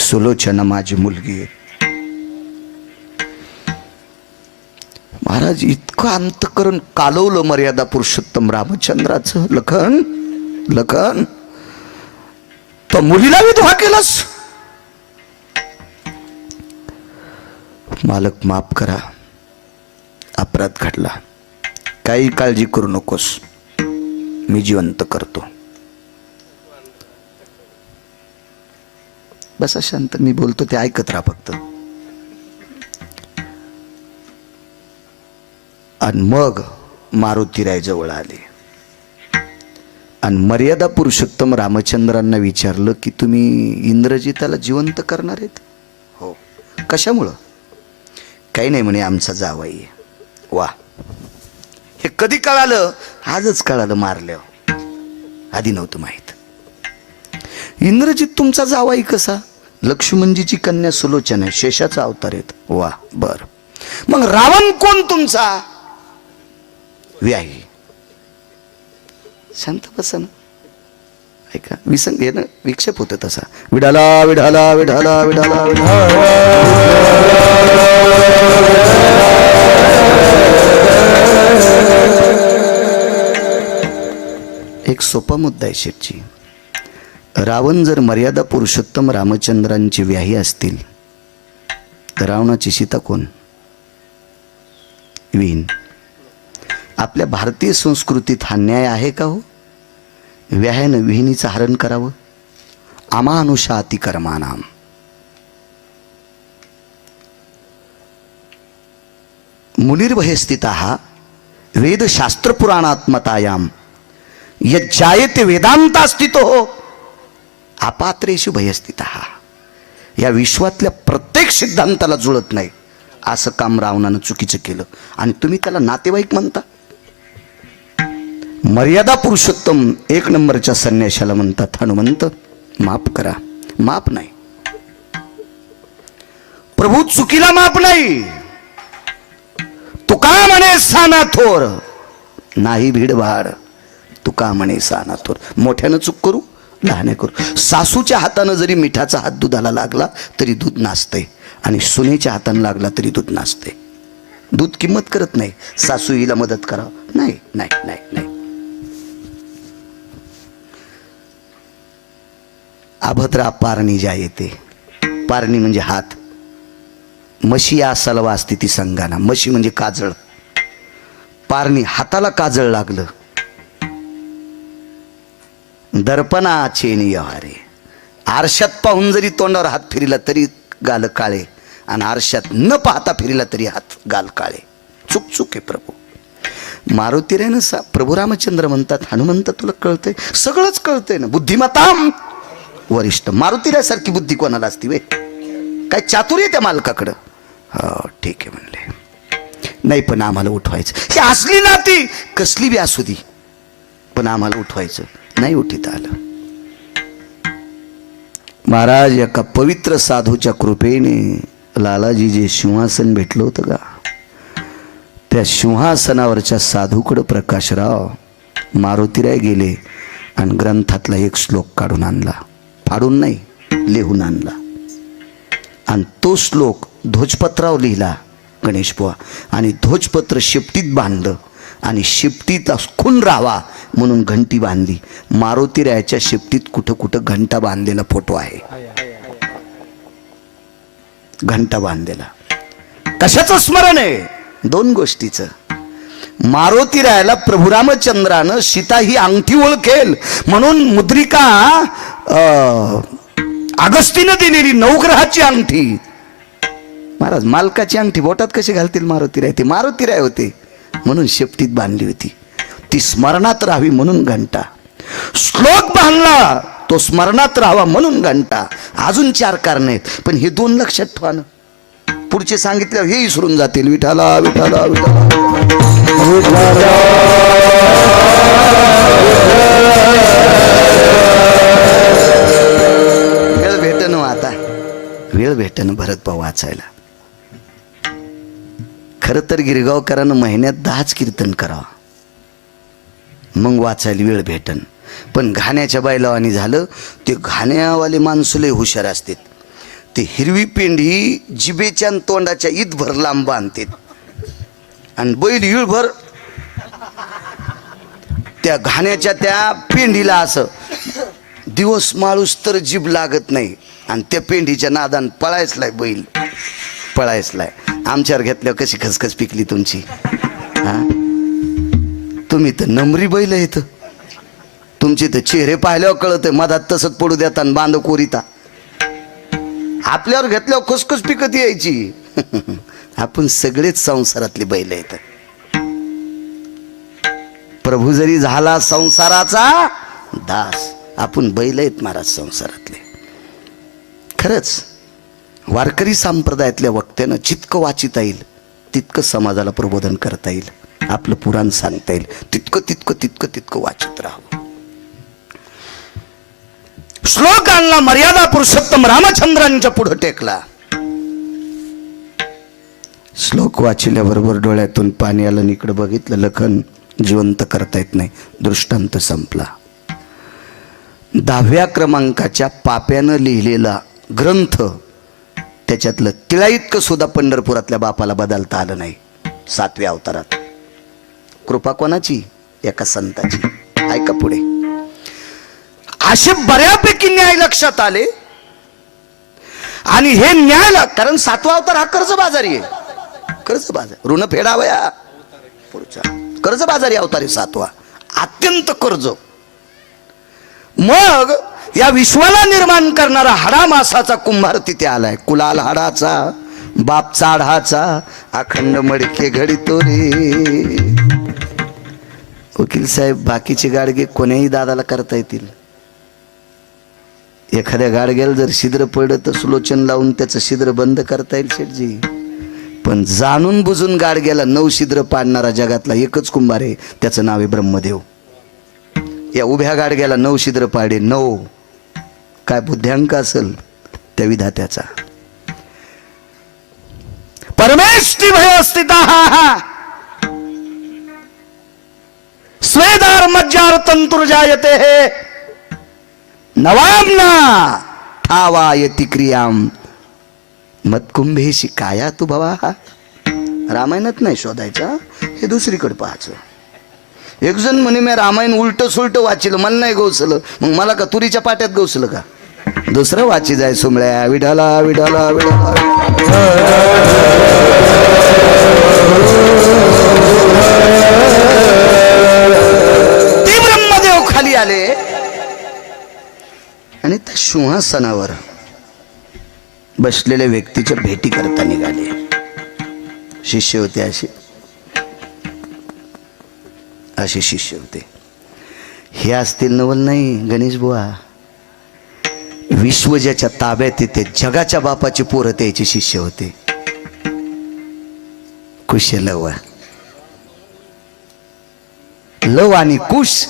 सुलोचना माझी मुलगी आहे. महाराज इतकं अंतःकरण कालवलं मर्यादा पुरुषोत्तम रामचंद्राचं. लखन लखन तो मुलीला विधवा केलास. मालक माफ करा. अपराध घडला. काही काळजी करू नकोस, मी जिवंत करतो. बसा शांत, मी बोलतो ते ऐकत राहा फक्त. आणि मग मारुतीराय जवळ आले आणि मर्यादा पुरुषोत्तम रामचंद्रांना विचारलं की तुम्ही इंद्रजिताला जिवंत करणार आहेत? हो. कशामुळं? काही नाही म्हणे, आमचा जावई आहे. वा, हे कधी कळालं? आजच कळालं मारल्यावर, आधी नव्हतं माहीत. इंद्रजित तुमचा जावाई कसा? लक्ष्मणजीची कन्या सुलोचना, शेषाचा अवतार आहेत. वा, बर. मग रावण कोण तुमचा? व्याही. शांत बसा ना, ऐका. विसंग हे ना, विक्षेप होतं तसा. विडाला विडाला विडाला विडाला विडाला. एक सोपा मुद्दा आहे शेठजी. रावण जर मर्यादा पुरुषोत्तम रामचंद्रांची व्याही असतील तर रावणाची सीता कोण? विहीन. आपल्या भारतीय संस्कृतीत हा न्याय आहे का हो? व्याह्यानं विहिनीचं हरण करावं? अमानुषा अतिकर्मानाम. मुनिर्भयस्थितः वेदशास्त्रपुराणात्मतायाम यज्जायते वेदांतास्थितो अपात्रेषु भयस्थितः. या विश्वातल्या प्रत्येक सिद्धांताला जुळत नाही असं काम रावणानं चुकीचं केलं आणि तुम्ही त्याला नातेवाईक म्हणता? मर्यादा पुरुषोत्तम एक नंबरच्या संन्याशाला म्हणतात हनुमंत माफ करा. माफ नाही प्रभू, चुकीला माफ नाही. तुका म्हणे साना थोर नाही भीडभाड. तुका म्हणे साना थोर. मोठ्यानं चूक करू, लहाने करू. सासूच्या हातानं जरी मिठाचा हात दुधाला लागला तरी दूध नासते आणि सुनेच्या हातानं लागला तरी दूध नासते. दूध किंमत करत नाही. सासू हिला मदत करा, नाही नाही नाही नाही. अभद्रा पारणी ज्या येते. पारणी म्हणजे हात. म्हशी या सलवा असते ती संगाना. म्हशी म्हणजे काजळ. पारणी हाताला काजळ लागलं. दर्पणाचे नियहारे. आरशात पाहून जरी तोंडावर हात फिरला तरी गाल काळे आणि आरशात न पाहता फिरला तरी हात गाल काळे. चुक चुक आहे प्रभू. मारुतीरायनं प्रभू रामचंद्र म्हणतात हनुमंत तुला कळतंय? सगळंच कळतंय ना. बुद्धिमताम वरिष्ठ. मारुतीरायसारखी बुद्धी कोणाला असती वे? काय चातुर्य त्या मालकाकडं? हो ठीक आहे म्हणले. नाही पण आम्हाला उठवायचं. ही असली नाती कसली बी असू दी पण आम्हाला उठवायचं. नाही उठीत आलं. महाराज एका पवित्र साधूच्या कृपेने लालाजी जे सिंहासन भेटलं होतं का, त्या सिंहासनावरच्या साधूकडं प्रकाशराव मारुतीराय गेले आणि ग्रंथातला एक श्लोक काढून आणला. फाडून नाही, लिहून आणला. आणि तो श्लोक ध्वजपत्रावर लिहिला गणेश बुवा आणि ध्वजपत्र शेपटीत बांधलं आणि शेपटीत खून राहावा म्हणून घंटी बांधली. मारुतीरायाच्या शेपटीत कुठं कुठं घंटा बांधलेला फोटो आहे. घंटा बांधलेला. कशाचं स्मरण आहे? दोन गोष्टीचं. मारुतीरायाला प्रभू रामचंद्रानं सीता ही अंगठी ओळखेल म्हणून मुद्रिका अगस्तीनं दिलेली नवग्रहाची अंगठी. महाराज मालकाची अंगठी बोटात कशी घालतील मारुतीराय? ते मारुतीराय होते म्हणून शेपटीत बांधली होती. ती स्मरणात राहावी म्हणून घंटा. श्लोक बांधला तो स्मरणात राहावा म्हणून घंटा. अजून चार कारण आहेत पण हे दोन लक्षात ठेवा ना. पुढचे सांगितल्यावर हे विसरून जातील. विठाला विठाला विठाला वेळ भेटन आता. वेळ भेटन भरतभाऊ वाचायला. खरं तर गिरगावकरांना महिन्यात 10च कीर्तन करावं मग वाचायला वेळ भेटन. पण घाण्याच्या बैलावानी झालं. ते घाण्यावाले माणसं लय हुशार असतात. ते हिरवी पेंडी जिबेच्या आणि तोंडाच्या ईदभर लांब बांधतात आणि बैल इळभर त्या घाण्याच्या त्या पेंडीला असं दिवस माळूस तर जीभ लागत नाही आणि त्या पेंडीच्या नादान पळायचलाय बैल. पळायचलाय. आमच्यावर घेतल्यावर कशी खसखस पिकली तुमची. हा तुम्ही तर नमरी बैल आहेत. तुमचे तर चेहरे पाहिल्यावर कळत मधात तसंच पडू देता आणि बांध कोरिता. आपल्यावर घेतल्यावर खुसखुस पिकत यायची. आपण सगळेच संसारातले बैल आहेत. प्रभू जरी झाला संसाराचा दास, आपण बैल आहेत महाराज संसारातले. खरंच वारकरी संप्रदायातल्या वक्त्यानं जितकं वाचिता येईल तितकं समाजाला प्रबोधन करता येईल, आपलं पुराण सांगता येईल तितकं तितकं तितकं तितकं वाचित राहावं. श्लोक आणला, मर्यादा पुरुषोत्तम रामचंद्रांच्या पुढे टेकला. श्लोक वाचल्याबरोबर डोळ्यातून पाणी आलं. इकडे बघितलं, लखन जिवंत करता येत नाही, दृष्टांत संपला. 10व्या क्रमांकाच्या पाप्यानं लिहिलेला ग्रंथ, त्याच्यातलं तिळा इतकं सुद्धा पंढरपुरातल्या बापाला बदलता आलं नाही. 7व्या अवतारात कृपा कोणाची? एका संताची. ऐका पुढे. असे बऱ्यापैकी न्याय लक्षात आले. आणि हे न्याय, कारण 7वा अवतार हा कर्जबाजारी आहे. कर्जबाजार, ऋण फेडावया पुढचा कर्जबाजारी अवतारी 7वा, अत्यंत कर्ज. मग या विश्वाला निर्माण करणारा हाडामासाचा कुंभार तिथे आलाय. कुलाल हाडाचा, बाप चाढाचा, अखंड मडके घडितो रे. वकील साहेब, बाकीचे गाडगे कोण्याही दादाला करता येतील. एखाद्या गाडग्याला जर छिद्र पडलं तर सुलोचन लावून त्याचं छिद्र बंद करता येईल शेठजी. पण जाणून बुजून गाडग्याला 9 छिद्र पाडणारा जगातला एकच कुंभार आहे, त्याचं नाव आहे ब्रह्मदेव. या उभ्या गाडग्याला 9 छिद्र पाडे. 9 काय बुद्ध्यांक असेल त्या विधात्याचा. परमेष्ठी भय स्थिता स्वेदार मज्जार तंतुर जायते हे नवामना ठावायति क्रियाम मतकुंभेशी काया तू भवा. रामायणात नाही शोधायचा, हे दुसरीकडे पाहायचं. एक जण म्हणे मी रामायण उलट सुलट वाचिलं, मला नाही गवसलं. मग मला का तुरीच्या पाट्यात गवसलं का? दुसरं वाची जाय सुमळ्या. विठाला विठाला विठाला. ते ब्रह्मदेव खाली आले आणि त्या सिंहासनावर बसलेल्या व्यक्तीच्या भेटी करता निघाले. शिष्य होते असे शिष्य होते. हे असतील नवल नाही गणेश बुवा. विश्व ज्याच्या ताब्यात येते, जगाच्या बापाची पोरं त्याचे शिष्य होते. कुश लव, लव आणि कुश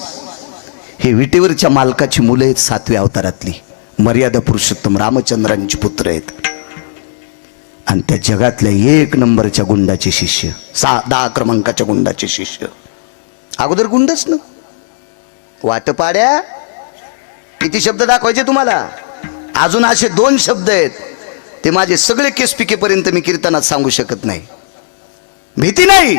हे विटेवरच्या मालकाची मुलं आहेत. 7व्या अवतारातली मर्यादा पुरुषोत्तम रामचंद्रांची पुत्र आहेत. आणि त्या जगातल्या 1 नंबरच्या गुंडाचे शिष्य, 10 क्रमांकाच्या गुंडाचे शिष्य. अगोदर गुंडच ना. वाटपाड्या किती शब्द दाखवायचे तुम्हाला? अजून असे 2 शब्द आहेत, ते माझे सगळे केस पिकेपर्यंत मी कीर्तनात सांगू शकत नाही. भीती नाही,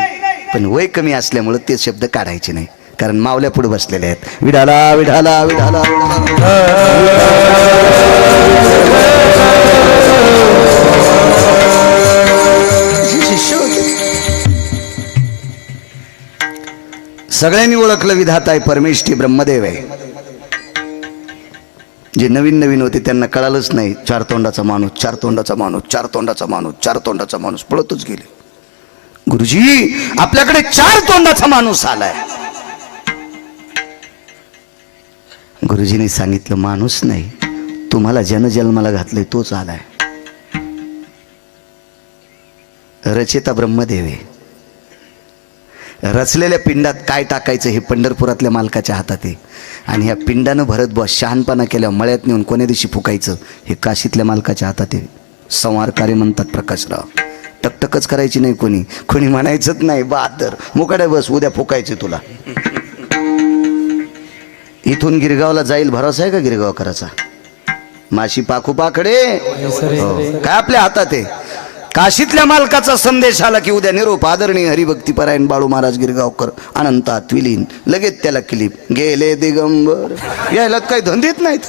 पण वय कमी असल्यामुळे ते शब्द काढायचे नाही, कारण मावल्या पुढे बसलेले आहेत. विढाला विढाला विढाला. शिष्य होते. सगळ्यांनी ओळखलं विधाता आहे, परमेष्ठी ब्रह्मदेव आहे. जे नवीन नवीन होते त्यांना कळालंच नाही. 4 तोंडाचा माणूस, 4 तोंडाचा माणूस, 4 तोंडाचा माणूस, 4 तोंडाचा माणूस पळतच गेले. गुरुजी, आपल्याकडे 4 तोंडाचा माणूस आलाय. गुरुजींनी सांगितलं, माणूस नाही, तुम्हाला जन्माला घातलंय तोच आलाय. रचेता ब्रह्मदेव आहे. रचलेल्या पिंडात काय टाकायचं हे पंढरपुरातल्या मालकाच्या हातात आहे. आणि ह्या पिंडानं भरत बस शहाणपणा केल्यावर मळ्यात नेऊन कोण्या दिवशी फुकायचं हे काशीतल्या मालकाच्या हातात आहे. संवार कार्य म्हणतात प्रकाशराव. टकटकच करायची नाही, कोणी म्हणायचंच नाही बहादर मुकाडे बस, उद्या फुकायचे तुला. इथून गिरगावला जाईल भरोसा आहे का गिरगावकराचा? माशी पाखू पाकडे काय आपल्या हातात आहे. काशीतल्या मालकाचा संदेश आला की उद्या निरोप. आदरणीय हरिभक्तीपरायण बाळू महाराज गिरगावकर अनंतात विलीन. लगेच त्याला क्लिप गेले दिगंबर. यायला काही धंदेत नाहीत.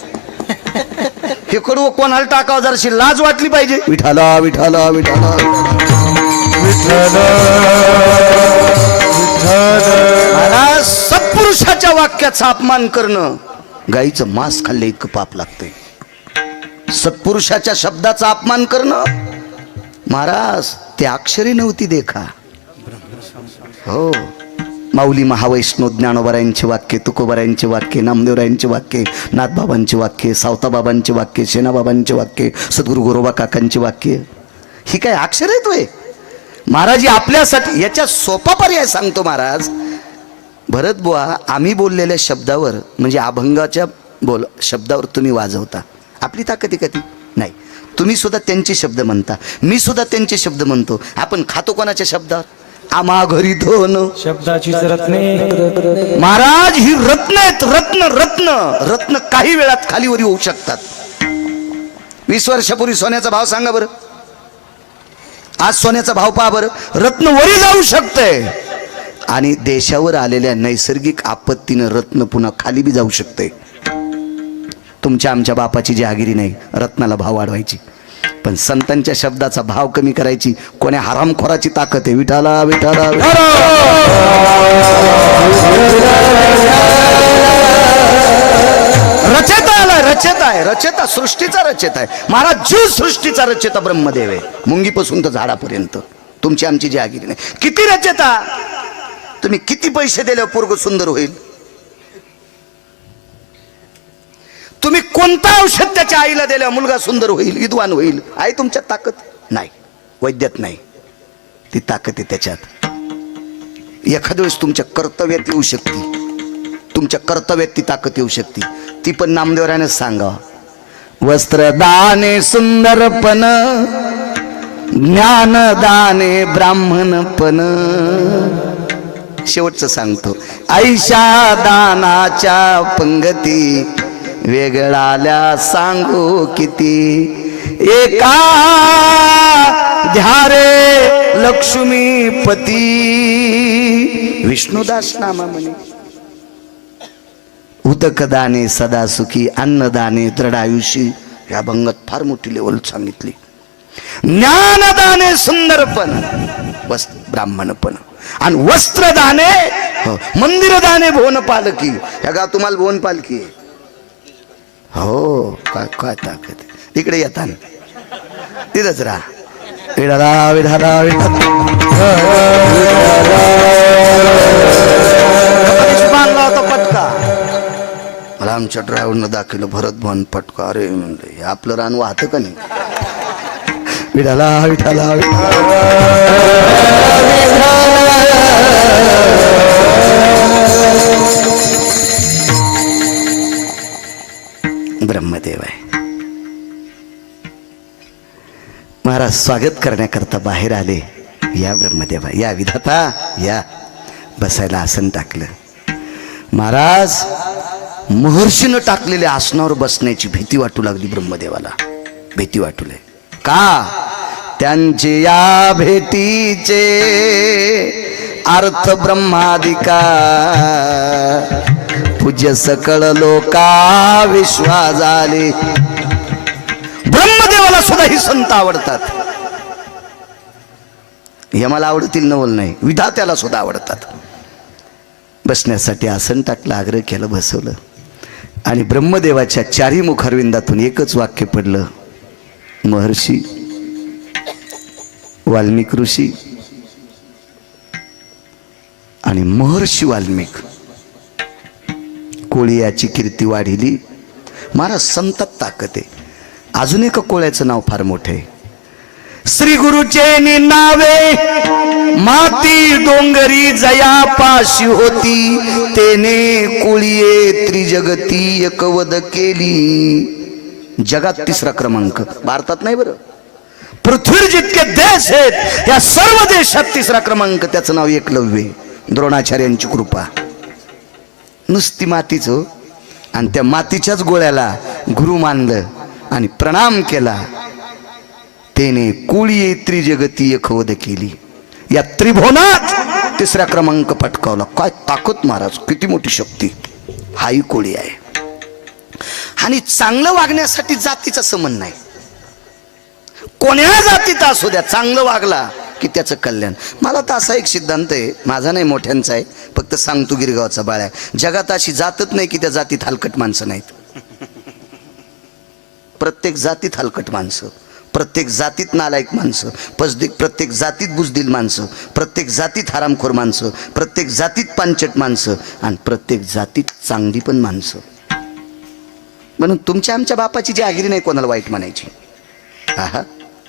हे कडवं कोणाला टाकावं, जराशी लाज वाटली पाहिजे. विठाला विठाला विठाला महाराज सत्पुरुषाच्या वाक्याचा अपमान करणं गाईचं मांस खाल्ले इतकं पाप लागतंय. सत्पुरुषाच्या शब्दाचा अपमान करणं, महाराज ते अक्षरे नव्हती देखा. हो, माऊली महावैष्णव ज्ञानोबरायांचे वाक्य, तुकोबरायांचे वाक्य, नामदेवरायांचे वाक्य, नाथबाबांचे वाक्य, सावताबाबांचे वाक्य, शेणाबाबांचे वाक्य, सद्गुरू गोरोबा काकांचे वाक्य, ही काय अक्षर आहेत होय महाराज? ही आपल्यासाठी. याच्या सोपा पर्याय सांगतो महाराज. भरत बुवा, आम्ही बोललेल्या शब्दावर म्हणजे अभंगाच्या शब्दावर तुम्ही वाजवता, आपली ताकद आहे का ती? नाही. तुम्ही सुद्धा त्यांचे शब्द म्हणता, मी सुद्धा त्यांचे शब्द म्हणतो. आपण खातो कोणाच्या शब्दावर? आम्हा घरी धन शब्दाची रत्ने. महाराज ही रत्न आहेत, रत्न रत्न रत्न काही वेळात खालीवरी होऊ शकतात. 20 वर्षापूर्वी सोन्याचा भाव सांगा बरं, आज सोन्याचा भाव पहा बरं. रत्न वरी जाऊ शकतंय आणि देशावर आलेल्या नैसर्गिक आपत्तीनं रत्न पुन्हा खाली बी जाऊ शकते. तुमच्या आमच्या बापाची जहागिरी नाही रत्नाला भाव वाढवायची, पण संतांच्या शब्दाचा भाव कमी करायची कोण्या हरामखोराची ताकद आहे? विठाला विठाला रचेता आलाय, रचेता आहे, रचेता सृष्टीचा रचेता आहे महाराज. जीव सृष्टीचा रचेता ब्रह्मदेव आहे, मुंगीपासून तर झाडापर्यंत. तुमची आमची जहागिरी नाही. किती रचेता? तुम्ही किती पैसे दिल्यावर पोरग सुंदर होईल? तुम्ही कोणता औषध त्याच्या आईला दिल्यावर मुलगा सुंदर होईल, विद्वान होईल? आहे तुमच्यात ताकद? नाही, वैद्यात नाही ती ताकद आहे त्याच्यात. एखाद्या वेळेस तुमच्या कर्तव्यात येऊ शकते, तुमच्या कर्तव्यात ती ताकद येऊ शकते. ती पण नामदेवराने सांगा. वस्त्रदाने सुंदरपण, ज्ञानदाने ब्राह्मणपण. शेवटचं सांगतो. ऐशा दानाच्या पंगती वेगळाल्या सांगू किती. एका ध्यारे लक्ष्मीपती. विष्णुदास नामा म्हणे. उदकदाने सदा सुखी, अन्नदाने दृढायुषी. या भंगात फार मोठी लेवल सांगितली. ज्ञानदाने सुंदरपण, ब्राह्मणपण. आणि वस्त्रदाने मंदिरदाने भुवन पालकी. ह्या गा तुम्हाला भुवन पालकी आहे. हो, काय काय ताकद. इकडे येता तिथंच राहा. विठाला विठाला होता पटका. मला आमच्या ड्रायव्हरनं दाखवलं भरत भवन पटका. अरे म्हणलं हे आपलं रान वाहतं का नाही? विठाला विठाला ब्रह्मदेव आहे महाराज. स्वागत करण्याकरता बाहेर आले. या ब्रह्मदेवा, या विधाता, या. बसायला आसन टाकलं. महाराज महर्षीनं टाकलेल्या आसनावर बसण्याची भीती वाटू लागली ब्रह्मदेवाला. भीती वाटू लागली. का? त्यांचे या भेटीचे अर्थ ब्रह्मादिका. पूज्य सकळ लोका विश्वा झाले. ब्रह्मदेवाला सुद्धा ही संत आवडतात. हे मला आवडतील नवल नाही, विधात्याला सुद्धा आवडतात. बसण्यासाठी आसन टाकलं, आग्रह केलं, बसवलं. आणि ब्रह्मदेवाच्या चारी मुखारविंदातून एकच वाक्य पडलं. महर्षी वाल्मिक ऋषी आणि महर्षी वाल्मिक कोळी याची कीर्ती वाढिली. महाराज संतात ताकद आहे. अजून एक कोळ्याचं नाव फार मोठं आहे. श्री गुरुचे नावे माती डोंगरी जया पाशी होती. तेने कोळीये त्रिजगती एकवद केली. जगात 3रा क्रमांक, भारतात नाही बरं, पृथ्वीवर जितके देश आहेत या सर्व देशात 3रा क्रमांक. त्याचं नाव एकलव्य. द्रोणाचार्यांची कृपा. नुसती मातीच हो. आणि त्या मातीच्याच गोळ्याला गुरु मानलं आणि प्रणाम केला. तेने कोळी त्रिजगती एकवद केली. या त्रिभुवनात 3रा क्रमांक पटकावला. काय ताकद महाराज, किती मोठी शक्ती. हाही कोळी आहे. आणि चांगलं वागण्यासाठी जातीचा संबंध नाही. कोण्या जातीचा असू द्या, चांगलं वागला की त्याचं कल्याण. मला तर असा एक सिद्धांत आहे, माझा नाही मोठ्यांचा आहे, फक्त सांगतो गिरगावचा बाळ्या. जगात अशी जातच नाही की त्या जातीत हलकट माणसं नाहीत. प्रत्येक जातीत हलकट माणसं, प्रत्येक जातीत नालायक माणसं, प्रत्येक जातीत बुजदिल माणसं, प्रत्येक जातीत हरामखोर माणसं, प्रत्येक जातीत पांचट माणसं आणि प्रत्येक जातीत चांगली पण माणसं. म्हणून तुमच्या आमच्या बापाची जहागिरी नाही कोणाला वाईट म्हणायची. हा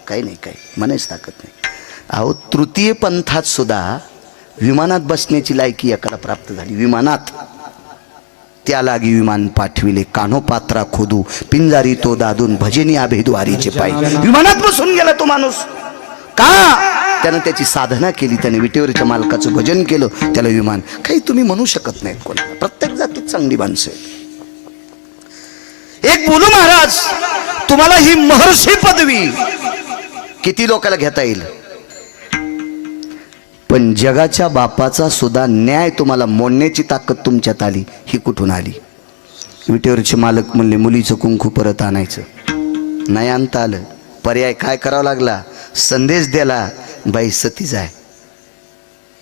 काही नाही, काही म्हणायच ताकद नाही. अहो तृतीय पंथात सुद्धा विमानात बसण्याची लायकी एकाला प्राप्त झाली. विमानात त्या लागी विमान पाठविले, कानोपात्रा खोदू पिंजारी तो दादून भजनी आभेद्वारीचे पाय. विमानात बसून गेला तो माणूस. का? त्यानं त्याची साधना केली, त्याने विटेवरच्या मालकाचं भजन केलं, त्याला विमान. काही तुम्ही म्हणू शकत नाहीत कोणाला. प्रत्येक जातीत चांगली माणसं आहेत. एक बोलू महाराज, तुम्हाला ही महर्षी पदवी किती लोकांना घेता येईल, पण जगाच्या बापाचा सुद्धा न्याय तुम्हाला मोडण्याची ताकद तुमच्यात आली, ही कुठून आली? विटेवरचे मालक म्हणले मुलीचं कुंकू परत आणायचं, नाही आणता आलं. पर्याय काय करावा लागला? संदेश दिला, बाई सती जाय,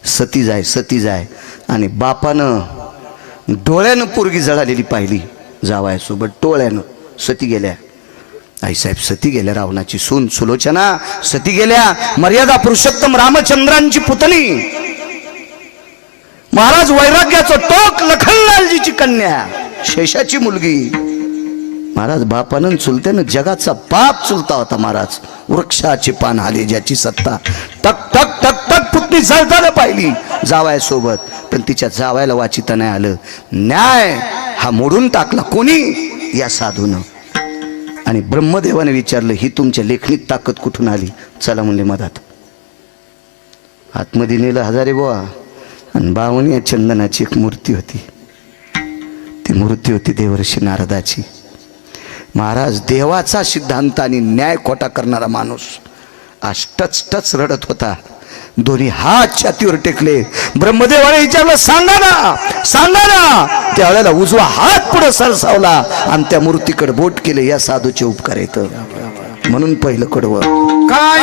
सती जाय, सती जाय. आणि बापानं डोळ्यानं पोरगी जळालेली पाहिली, जावयासोबत डोळ्यानं. सती गेल्या, आईसाहेब सती गेल्या, रावणाची सून सुलोचना सती गेल्या, मर्यादा पुरुषोत्तम रामचंद्रांची पुतणी, महाराज वैराग्याचं टोक लखनलालजीची कन्या, शेषाची मुलगी. महाराज बापानं चुलत्यानं जगाचा बाप चुलता होता महाराज. वृक्षाचे पान हाले ज्याची सत्ता, टक टक टक टक पुतणी जळताना पाहिली जावयासोबत, पण तिच्या जावयाला वाचिता नाही आलं. न्याय हा मोडून टाकला कोणी? या साधूनं. आणि ब्रह्मदेवाने विचारलं, ही तुमच्या लेखणीत ताकद कुठून आली? चला म्हणले मधात. आतमध्ये नेलं हजारे बुवा, आणि बावणी या चंदनाची एक मूर्ती होती. ती मूर्ती होती देवर्षी नारदाची. महाराज देवाचा सिद्धांत आणि न्याय खोटा करणारा माणूस आज टच टच रडत होता. दोन्ही हात छातीवर टेकले. ब्रह्मदेवाने विचारलं, सांगा ना, सांगा ना. त्यावेळेला उजवा हात पुढे सरसावला आणि त्या मूर्तीकडे बोट केले. या साधूचे उपकार येत म्हणून पहिलं कडवं काय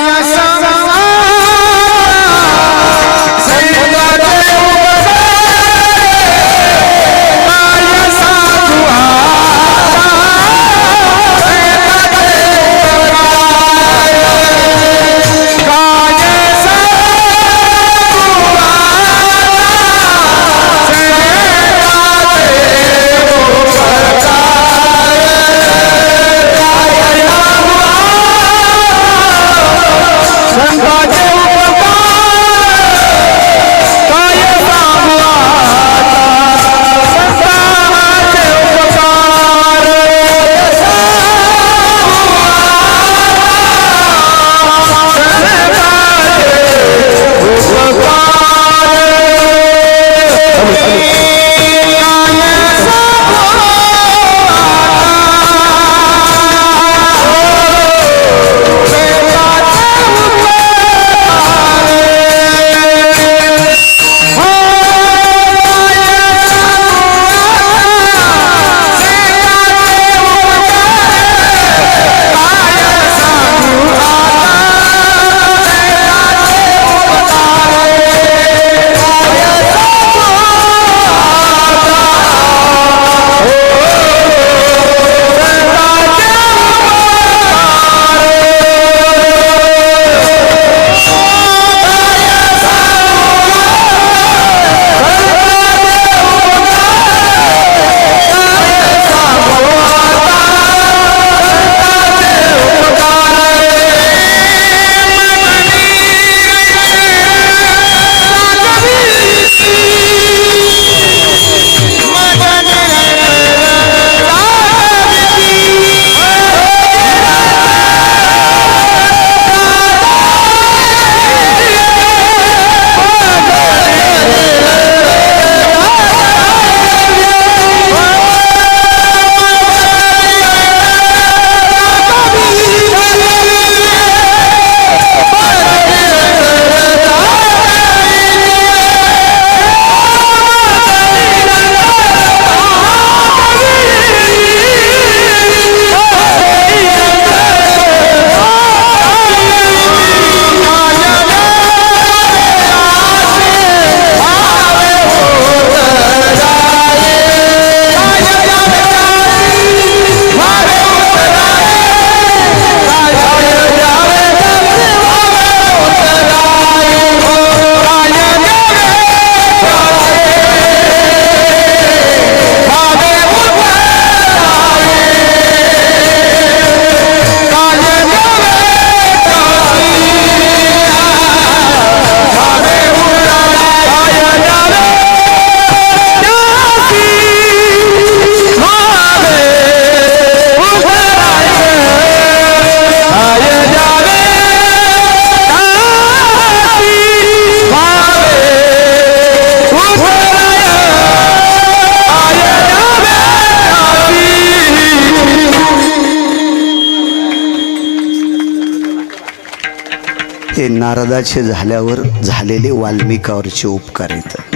ते नारदाचे झाल्यावर झालेले वाल्मिकावरचे उपकार आहेत.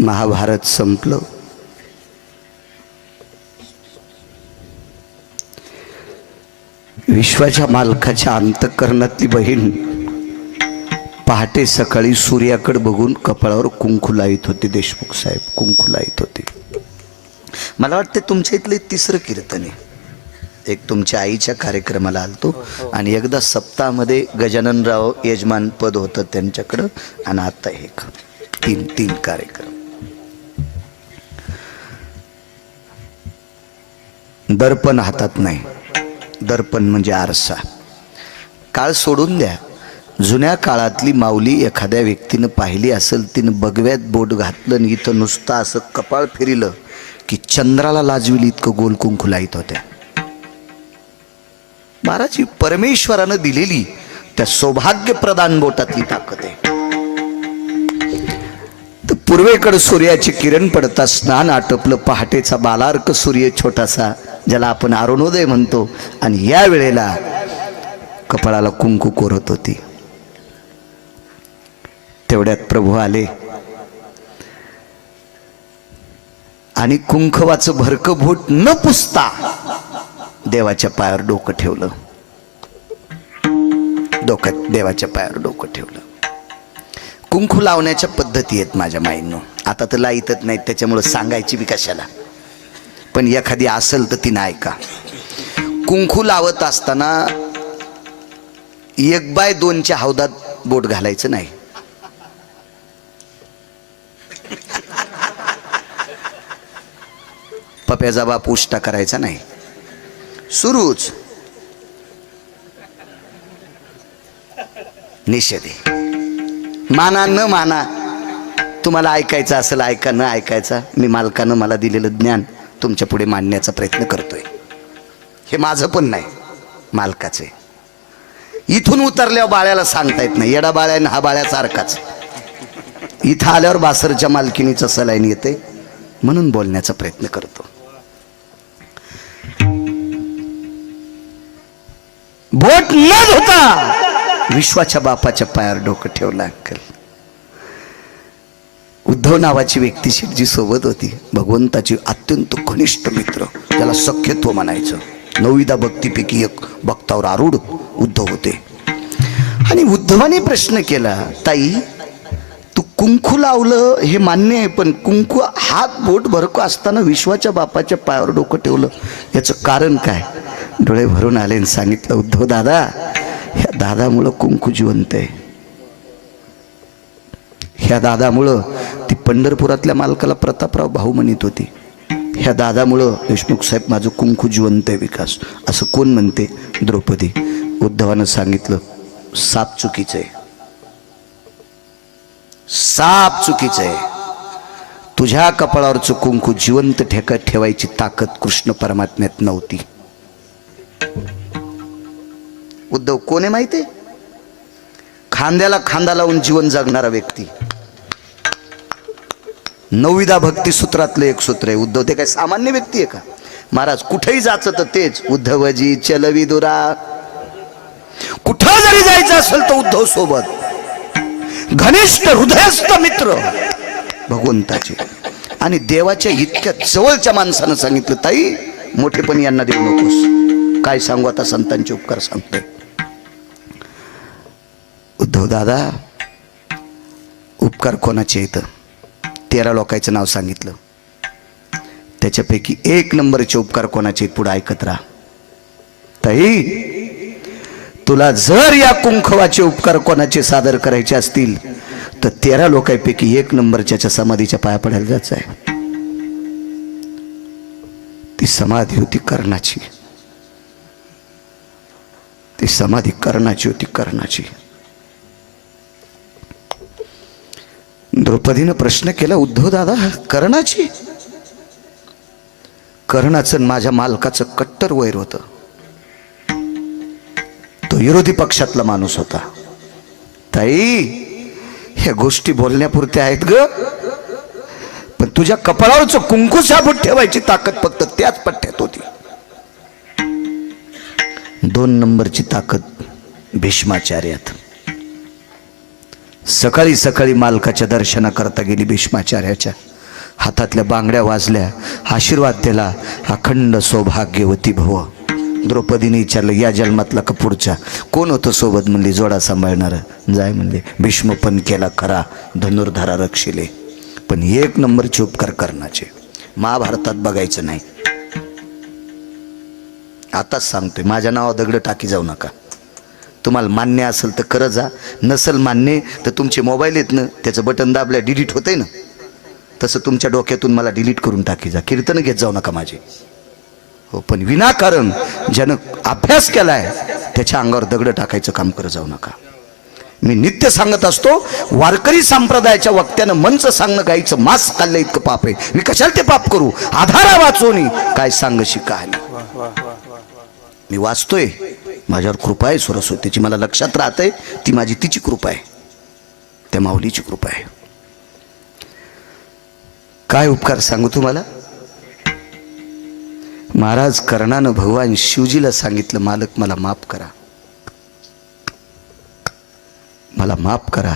महाभारत संपलं. विश्वाच्या मालकाच्या अंतःकरणातली बहीण पहाटे सकाळी सूर्याकडे बघून कपाळावर कुंकू लावित होते. देशमुख साहेब कुंकू लावित होते. मला वाटते तुमच्या इथले तिसरं कीर्तन आहे. एक तुमच्या आईच्या कार्यक्रमाला आलतो आणि एकदा सप्ताहामध्ये गजाननराव यजमान पद होतं त्यांच्याकडं आणि आता एक तीन कार्यक्रम. दर्पण हातात नाही. दर्पण म्हणजे आरसा. काळ सोडून द्या. जुन्या काळातली माऊली एखाद्या व्यक्तीनं पाहिली असेल, तिनं बगव्यात बोट घातलं आणि इथं नुसतं असं कपाळ फिरिलं की चंद्राला लाजविली इतकं गोल कुंकू लाईत होत्या. महाराजी परमेश्वरानं दिलेली त्या सौभाग्य प्रदान बोटातली ताकद आहे. तर पूर्वेकडे सूर्याचे किरण पडता स्नान आटपलं. पहाटेचा बालार्क सूर्य छोटासा, ज्याला आपण अरुणोदय म्हणतो, आणि या वेळेला कपाळाला कुंकू कोरत होती. तेवढ्यात प्रभू आले आणि कुंकवाचं भरकं बोट न पुसता देवाच्या पायावर डोकं ठेवलं. डोक्यात देवाच्या पायावर डोकं ठेवलं. कुंकू लावण्याच्या पद्धती आहेत माझ्या माईंनो. आता तर लाईतच नाहीत, त्याच्यामुळे सांगायची बी कशाला, पण एखादी असेल तर तिनं ऐका. कुंकू लावत असताना 1/2च्या हौदात बोट घालायचं नाही. पप्याचा बाप उष्टा करायचा नाही. सुरूच निषेध आहे. माना न माना, तुम्हाला ऐकायचं असेल ऐका, न ऐकायचा मी मालकानं मला दिलेलं ज्ञान तुमच्या पुढे मांडण्याचा प्रयत्न करतोय. हे माझं पण नाही, मालकाचे. इथून उतरल्यावर बाळ्याला सांगता येत नाही. येडा बाळ्याने हा बाळ्यासारखाच. इथं आल्यावर बासरच्या मालकिनीचं सलाईन येते म्हणून बोलण्याचा प्रयत्न करतो. बोट न धुता विश्वाच्या बापाच्या पायावर डोकं ठेवलं. अंकल उद्धव नावाची व्यक्ती शेठजी सोबत होती. भगवंताची अत्यंत घनिष्ठ मित्र, त्याला सख्यत्व म्हणायचं. 9 भक्तीपैकी एक भक्तावर आरूढ उद्धव होते. आणि उद्धवाने प्रश्न केला, ताई तू कुंकू लावलं हे मान्य आहे, पण कुंकू हात बोट भरको असताना विश्वाच्या बापाच्या पायावर डोकं ठेवलं, याचं कारण काय? डोळे भरून आले आणि सांगितलं, उद्धव दादा, ह्या दादामुळं कुंकू जिवंत आहे. ह्या दादामुळं ती पंढरपुरातल्या मालकाला प्रतापराव भाऊ म्हणत होती. ह्या दादामुळं देशमुख साहेब माझं कुंकू जिवंत आहे. विकास असं कोण म्हणते? द्रौपदी. उद्धवानं सांगितलं, साप चुकीचं आहे. साप चुकीचं आहे. तुझ्या कपाळावरचं कुंकू जिवंत ठेवायची ताकद कृष्ण परमात्म्यात नव्हती. उद्धव कोण आहे माहिती आहे? खांद्याला खांदा लावून जीवन जगणारा व्यक्ती. 9 भक्ती सूत्रातलं एक सूत्र आहे. उद्धव ते काय सामान्य व्यक्ती आहे का? महाराज कुठेही जायचं तर तेच उद्धवजी चलवी दुरा. कुठं जरी जायचं असेल तर उद्धव सोबत. घनिष्ठ हृदयस्थ मित्र भगवंताचे. आणि देवाच्या इतक्या जवळच्या माणसानं सांगितलं, ताई मोठेपणी यांना देऊ नकोस. काय सांगू आता, संतांचे उपकार सांगतोय. उद्धव दादा, उपकार कोणाचे येतं? 13 लोकांचं नाव सांगितलं. त्याच्यापैकी 1 नंबरचे उपकार कोणाचे? पुढे ऐकत राहा. ताई तुला जर या कुंकवाचे उपकार कोणाचे सादर करायचे असतील तर 13 लोकांपैकी 1 नंबरच्या समाधीच्या पाया पडायला जायचं आहे. ती समाधी होती कर्णाची. ती समाधी कर्णाची होती, कर्णाची. द्रौपदीनं प्रश्न केला, उद्धव दादा कर्णाची? कर्णाचं माझ्या मालकाचं कट्टर वैर होतं. तो विरोधी पक्षातला माणूस होता. ताई ह्या गोष्टी बोलण्यापुरत्या आहेत ग, पण तुझ्या कपाळावरचं कुंकू साबूत ठेवायची ताकद फक्त त्याच पट्ट्यात होती. 2 नंबरची ताकद भीष्माचार्यात. सकाळी सकाळी मालकाच्या दर्शनाकरता गेली. भीष्माचार्याच्या हातातल्या बांगड्या वाजल्या, आशीर्वाद दिला, अखंड सौभाग्यवती भव. द्रौपदीने विचारलं, या जन्मातला का पुढच्या? कोण होतं सोबत? म्हणली, जोडा सांभाळणार. जाय म्हणले. भीष्म पण केला खरा, धनुर्धारा रक्षिले, पण एक नंबरचे उपकार करण्याचे. महाभारतात बघायचं नाही. आताच सांगतोय, माझ्या नावावर दगड टाकी जाऊ नका. तुम्हाला मान्य असेल तर करत जा, नसेल मान्य तर तुमचे मोबाईल आहेत ना, त्याचं बटन दाबल्या डिलीट होतंय ना, तसं तुमच्या डोक्यातून मला डिलीट करून टाकी जा. कीर्तन घेत जाऊ नका माझे. हो, पण विनाकारण ज्यानं अभ्यास केलाय त्याच्या अंगावर दगड टाकायचं काम करत जाऊ नका. मी नित्य सांगत असतो, वारकरी संप्रदायाच्या वक्त्यानं मंच सांगणं गायचं मांस खाल्लं इतकं पाप आहे. मी कशाला ते पाप करू? आधारा वाचवणी काय सांगशी कहाणी. मी वाचतोय, माझ्यावर कृपा आहे सरस्वतीची, मला लक्षात राहतंय ती माझी तिची कृपा आहे, त्या माऊलीची कृपा आहे. काय उपकार सांगू तुम्हाला. महाराज कर्णानं भगवान शिवजीला सांगितलं, मालक मला माफ करा, मला माफ करा.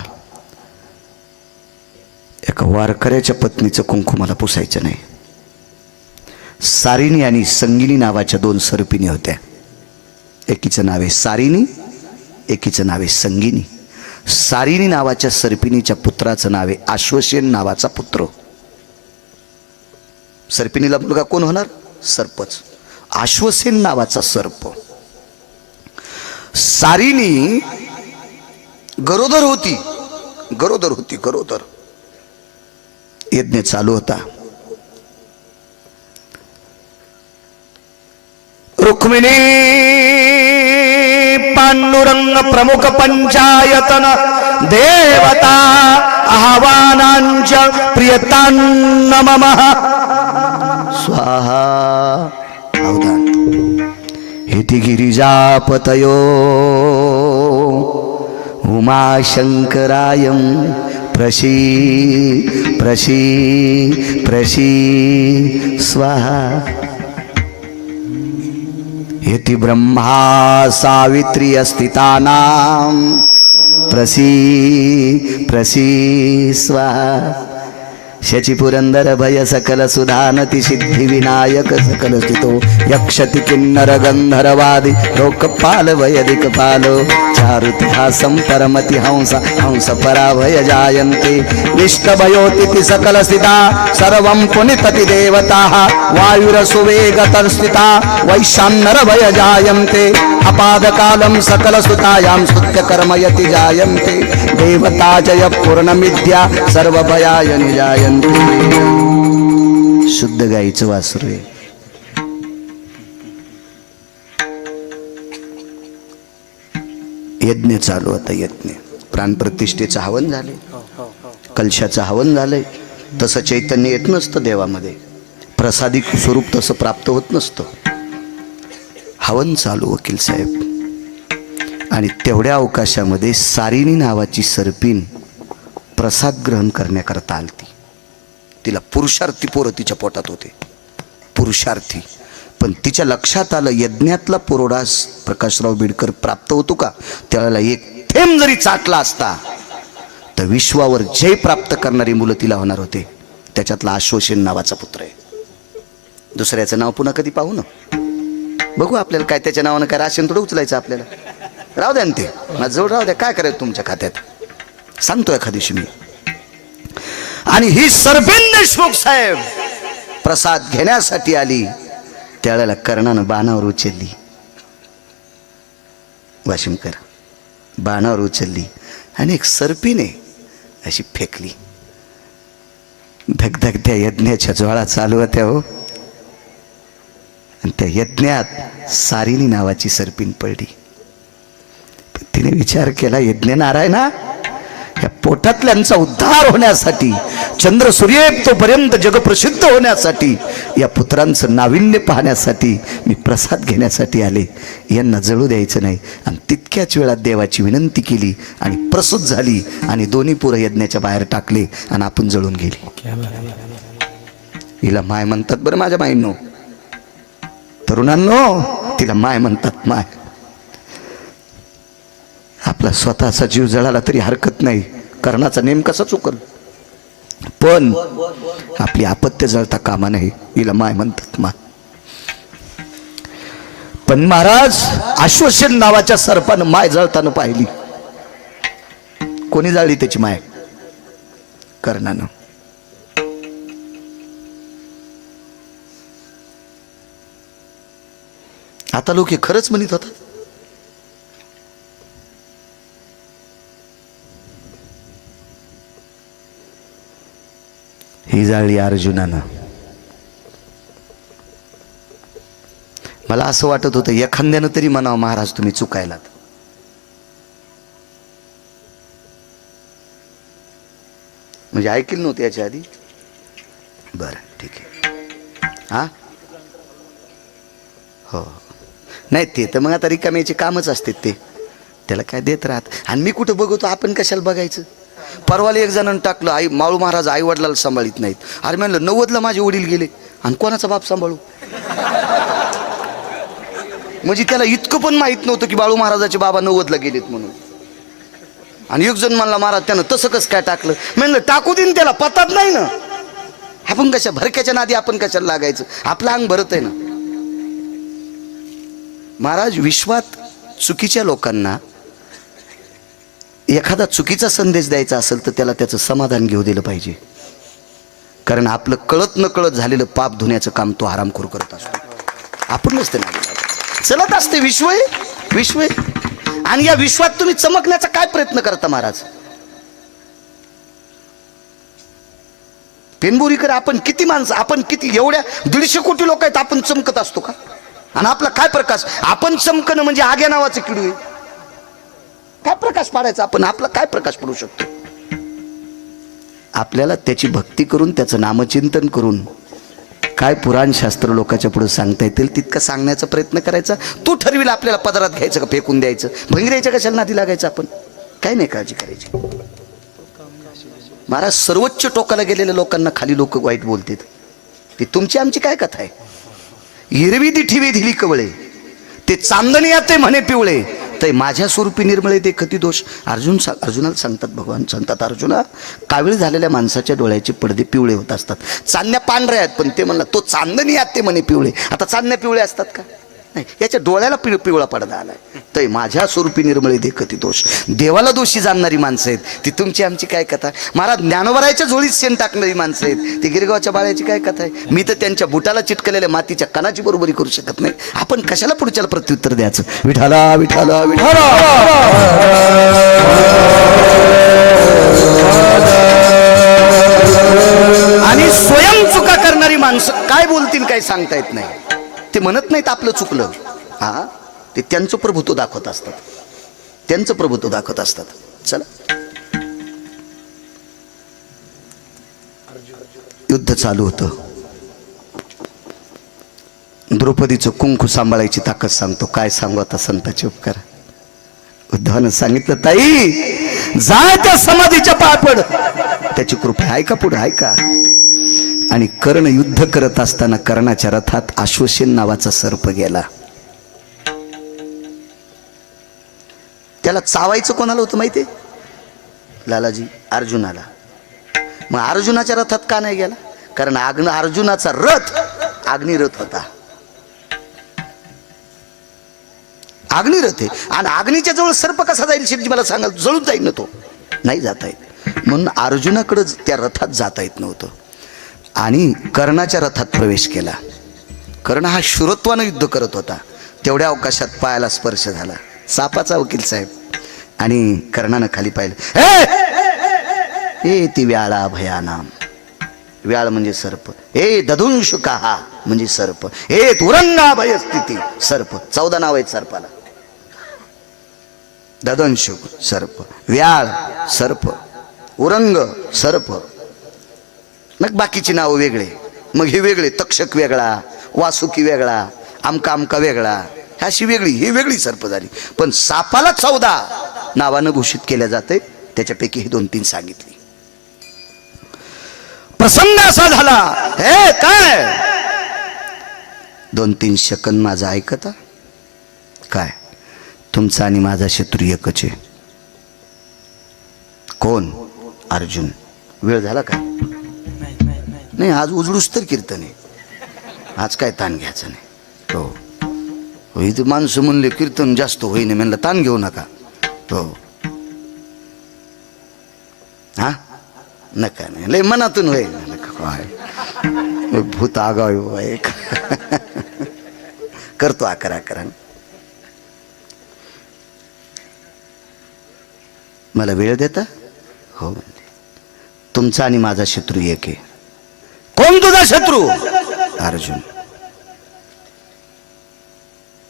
एका वारकऱ्याच्या पत्नीचं कुंकू मला पुसायचं नाही. सारिणी आणि संगिनी नावाच्या दोन सर्पिणी होत्या. एकीचं नाव आहे सारिणी, एकीचं नाव आहे संगिनी. सारिणी नावाच्या सर्पिणीच्या पुत्राचं नाव आहे आश्वसेन नावाचा पुत्र. सर्पिणीला मुलगा कोण होणार? सर्पच. आश्वसेन नावाचा सर्प. सारिणी गरोदर होती, गरोदर होती, गरोदर. यज्ञ चालू होता. रुक्मिणी पांडुरंग प्रमुख पंचायतन देवता आह्वानांच प्रियतान्नमः स्वाहा. अवधान. हेति गिरिजापतयो उमाशंकरायं प्रशी प्रशी प्रशी स्वाहा. हेति ब्रह्मा सावित्री अस्थितानां प्रसी प्रसी स्वाहा. शची पुरंदर भय सकल सुधानति सिद्धि विनायक सकल स्थितो यक्षति किन्नर गंधर्वादि लोकपाल वयदिक पालो चारुतिहासं परमति हंस हंस पराभय जायन्ते विष्टभयोतिथि सकल स्थिता सर्वं पुनितति देवताः वायुरसुवेगतर्स्थिता वैशान्नर भय जायन्ते अपादकालं सकल सुतायां स्तुत्य कर्मयति जायन्ते देवता जय पूर्णमिद्या सर्वभयाय निजायन्ते. शुद्ध गाईचं वासरू आहे. यज्ञ चालू होता. यज्ञ प्राणप्रतिष्ठेचं हवन झाले, कलशाचं हवन झालंय. तसं चैतन्य येत नसतं देवामध्ये, प्रसादिक स्वरूप तसं प्राप्त होत नसतं. हवन चालू वकील साहेब. आणि तेवढ्या अवकाशामध्ये सारिणी नावाची सर्पिण प्रसाद ग्रहण करण्याकरता आलती. तिला पुरुषार्थी पोरं तिच्या पोटात होते, पुरुषार्थी. पण तिच्या लक्षात आलं, यज्ञातला पुरोडास प्रकाशराव बिडकर प्राप्त होतो का, त्याला एक थेंब जरी चाटला असता तर विश्वावर जय प्राप्त करणारी मुलं तिला होणार होते. त्याच्यातला आश्वसेन नावाचा पुत्र आहे. दुसऱ्याचं नाव पुन्हा कधी पाहू ना, बघू आपल्याला काय त्याच्या नावानं काय राशन थोडं उचलायचं आपल्याला. राहू द्या ना, ते माझ्या जवळ राहू द्या, काय करायचं तुमच्या खात्यात सांगतो एखादीशी मी. आणि ही सर्पिण देशमुख साहेब प्रसाद घेण्यासाठी आली. त्यावेळेला कर्णानं बाणावर उचलली, वाशिमकर बाणावर उचलली आणि एक सर्पिणे अशी फेकली. धगधग त्या यज्ञाच्या ज्वाळा चालू होत्या हो. आणि त्या यज्ञात सारिणी नावाची सर्पिण पडली. तिने विचार केला, यज्ञ नारायणा, या पोटातल्यांचा उद्धार होण्यासाठी, चंद्र सूर्य तोपर्यंत जगप्रसिद्ध होण्यासाठी, या पुत्रांचं नाविन्य पाहण्यासाठी मी प्रसाद घेण्यासाठी आले. यांना जळू द्यायचं नाही. आणि तितक्याच वेळात देवाची विनंती केली आणि प्रसूत झाली आणि दोन्ही पोरं यज्ञाच्या बाहेर टाकले आणि आपण जळून गेली. हिला माय म्हणतात बरं माझ्या माईंनो, तरुणांनो, तिला माय म्हणतात. माय आपला स्वतःचा जीव जळाला तरी हरकत नाही, कर्णाचा नेम कसा चुकल, पण आपली अपत्य जळता कामा नाही, हिला माय म्हणतात मा. पण महाराज अश्वसेन नावाच्या सर्पानं माय जळताना पाहिली. कोणी जाळली त्याची माय? कर्णानं. आता लोक हे खरंच म्हणत होतात. ही जाळली अर्जुनानं. मला असं वाटत होतं एखाद्यानं तरी म्हणावं महाराज तुम्ही चुकायलात. म्हणजे ऐकलं नव्हतं याच्या आधी. बरं ठीक आहे. हा हो नाही ते तर मग आता रिकाम्याचे कामच असते ते, त्याला काय देत राहत. आणि मी कुठं बघतो, आपण कशाला बघायचं. परवाला एक जणांनी टाकलं आई माळू महाराज आई वडिलाला सांभाळीत नाहीत. अरे म्हणलं 90ला माझे वडील गेले आणि कोणाचा बाप सांभाळू. म्हणजे त्याला इतकं पण माहित नव्हतं की बाळू महाराजाचे बाबा 90ला गेलेत म्हणून. आणि एक जण म्हणला महाराज त्यानं तसं कसं काय टाकलं. म्हणलं टाकू देईन, त्याला पतात नाही ना. आपण कशा भरक्याच्या नादी आपण कशाला लागायचं, आपलं अंग भरत आहे ना. महाराज विश्वात चुकीच्या लोकांना एखादा चुकीचा संदेश द्यायचा असेल तर त्याला त्याचं समाधान घेऊ दिलं पाहिजे. कारण आपलं कळत न कळत झालेलं पाप धुण्याचं काम तो हरामखोर करत असतो. आपण नसते ना चलत असते विश्व विश्व. आणि या विश्वात तुम्ही चमकण्याचा काय प्रयत्न करता महाराज. पेनबोरीकर आपण किती माणसं, आपण किती एवढ्या 150 कोटी लोक आहेत, आपण चमकत असतो का. आणि आपला काय प्रकाश. आपण चमकणं म्हणजे आग्या नावाचं किडू आहे. काय प्रकाश पाडायचा आपण, आपला काय प्रकाश पडू शकतो. आपल्याला त्याची भक्ती करून त्याचं नामचिंतन करून काय पुराण शास्त्र लोकांच्या पुढे सांगता येतील तितकं सांगण्याचा प्रयत्न करायचा. तू ठरविला आपल्याला पदरात घ्यायचं का फेकून द्यायचं, भंगऱ्याच्या कशाला नादी लागायचं. आपण काय नाही काळजी करायची. महाराज सर्वोच्च टोकाला गेलेल्या लोकांना खाली लोक वाईट बोलतात. ती तुमची आमची काय कथा आहे. हिरवी दिठीवी दिली कवळे, ते चांदणी ते म्हणे पिवळे, ते माझ्या स्वरूपी निर्मळे ते खती दोष. अर्जुनाला सांगतात, भगवान सांगतात अर्जुना कावीळ झालेल्या माणसाच्या डोळ्याचे पडदे पिवळे होत असतात. चांदण्या पांढऱ्या आहेत पण ते म्हणला तो चांदणी ते म्हणे पिवळे. आता चांदण्या पिवळे असतात का, नाही. याच्या डोळ्याला पिवळा पडदा आलाय. ते माझ्या स्वरूपी निर्मळे ते खती दोष. देवाला दोषी जाणणारी माणसं आहेत, ती तुमची आमची काय कथा. महाराज ज्ञानोबरायच्या झोळीत शेण टाकणारी माणसं आहेत, ती गिरगावच्या बाळ्याची काय कथा आहे. मी तर त्यांच्या बुटाला चिटकलेल्या मातीच्या कणाची बरोबरी करू शकत नाही. आपण कशाला पुढच्याला प्रत्युत्तर द्यायचं. विठाला विठाला विठाला. आणि स्वयं चुका करणारी माणसं काय बोलतील काय सांगता येत नाही. ते म्हणत नाहीत आपलं चुकलं. हा ते त्यांचं प्रभुत्व दाखवत असतात, त्यांचं प्रभुत्व दाखवत असतात. चला युद्ध चालू होतं. द्रौपदीचं कुंकू सांभाळायची ताकद सांगतो. काय सांगू आता संताचे उपकार. उद्धवानं सांगितलं ताई जा त्या समाधीच्या पाय पड, त्याची कृपा आहे का पुढे आहे का. आणि कर्ण युद्ध करत असताना कर्णाच्या रथात अश्वसेन नावाचा सर्प गेला. त्याला चावायचं कोणाला होतं माहितीये, लालाजी अर्जुनाला. मग अर्जुनाच्या रथात का नाही गेला, कारण अर्जुनाचा रथ अग्निरथ होता. अग्निरथ आहे आणि अग्नीच्या जवळ सर्प कसा जाईल शिवजी मला सांगा. जळून जाईल ना तो, नाही जाता येत. म्हणून अर्जुनाकडे त्या रथात जाता येत नव्हतं. आणि कर्णाच्या रथात प्रवेश केला. कर्ण हा शूरत्वानं युद्ध करत होता. तेवढ्या अवकाशात पायाला स्पर्श झाला. सापाचा वकील साहेब. आणि कर्णानं खाली पाहिलं. ए ती व्याळा भयानाम. व्याळ म्हणजे सर्प. ए दधुंशुका म्हणजे सर्प. ए तुरंगा भयस्थिती सर्प. 14 नाव आहेत सर्पाला. ददंशुक सर्प, व्याळ सर्प, उरंग सर्प. मग बाकीची नावं वेगळे. मग हे वेगळे, तक्षक वेगळा, वासुकी वेगळा, आमका आमका वेगळा, ह्याशी वेगळी, ही वेगळी सर्प झाली. पण सापाला 14 नावानं घोषित केल्या जाते. त्याच्यापैकी हे 2-3 सांगितली. प्रसंग असा झाला. हे काय 2-3 सेकंद माझा ऐकता काय. तुमचा आणि माझा शत्रू एकच आहे. कोण? अर्जुन. वेळ झाला का? नाही, आज उजळूस तर कीर्तन आहे, आज काय ताण घ्यायचं नाही. हो, इथे माणसं म्हणले कीर्तन जास्त होईने, म्हणलं ताण घेऊ नका. हो, हा, नका नाही, लय मनातून होईल. काय भूत आगाव एक करतो 11 मला वेळ देता? हो, तुमचा आणि माझा शत्रू एक आहे. कोण तुझा शत्रू? अर्जुन.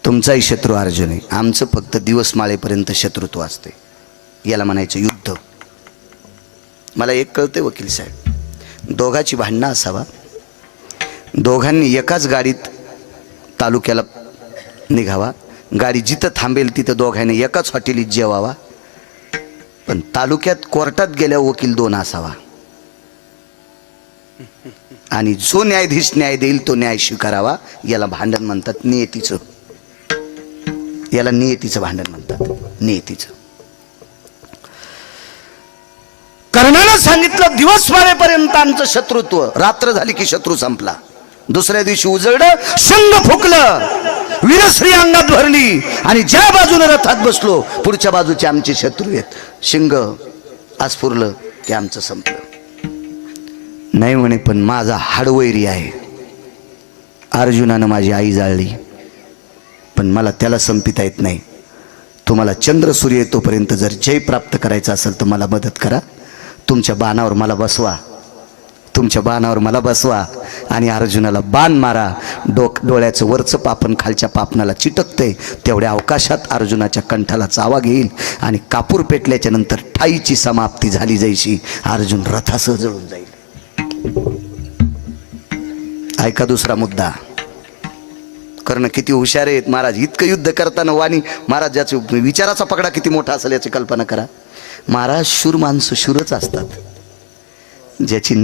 तुमचाही शत्रू अर्जुन आहे. आमचं फक्त दिवस माळेपर्यंत शत्रुत्व असते, याला म्हणायचं युद्ध. मला एक कळते वकील साहेब, दोघाची भांडणं असावा, दोघांनी एकाच गाडीत तालुक्याला निघावा, गाडी जिथं थांबेल तिथं दोघांनी एकाच हॉटेलीत जेवावा, पण तालुक्यात कोर्टात गेल्या वकील 2 असावा, आणि जो न्यायाधीश न्याय देईल तो न्याय स्वीकारावा. याला भांडण म्हणतात नियतीचं. याला नियतीचं भांडण म्हणतात, नियतीचं. कर्णानं सांगितलं दिवस मारेपर्यंत आमचं शत्रुत्व, रात्र झाली की शत्रू संपला. दुसऱ्या दिवशी उजळलं, शंग फुकलं, वीरश्री अंगात भरली, आणि ज्या बाजूने रथात बसलो पुढच्या बाजूचे आमचे शत्रू आहेत. शिंग आस्फुरलं की आमचं संपलं. नाही म्हणे, पण माझा हाडवैरी आहे. अर्जुनानं माझी आई जाळली, पण मला त्याला संपिता येत नाही. तुम्हाला चंद्र सूर्य येतोपर्यंत जर जय प्राप्त करायचं असेल तर मला मदत करा. तुमच्या बाणावर मला बसवा, तुमच्या बाणावर मला बसवा, आणि अर्जुनाला बाण मारा. डोळ्याचं वरचं पापण खालच्या पापणाला चिटकते, तेवढ्या अवकाशात अर्जुनाच्या कंठाला चावा घेईल, आणि कापूर पेटल्याच्या नंतर ठाईची समाप्ती झाली जैशी अर्जुन रथासह जळून जाईल. ऐका दुसरा मुद्दा. कर्ण किती हुशार आहेत महाराज. इतकं युद्ध करताना वाणी महाराजाचे विचाराचा पगडा किती मोठा असेल याची कल्पना करा. महाराज शूर माणसं शूरच असतात. ज्याची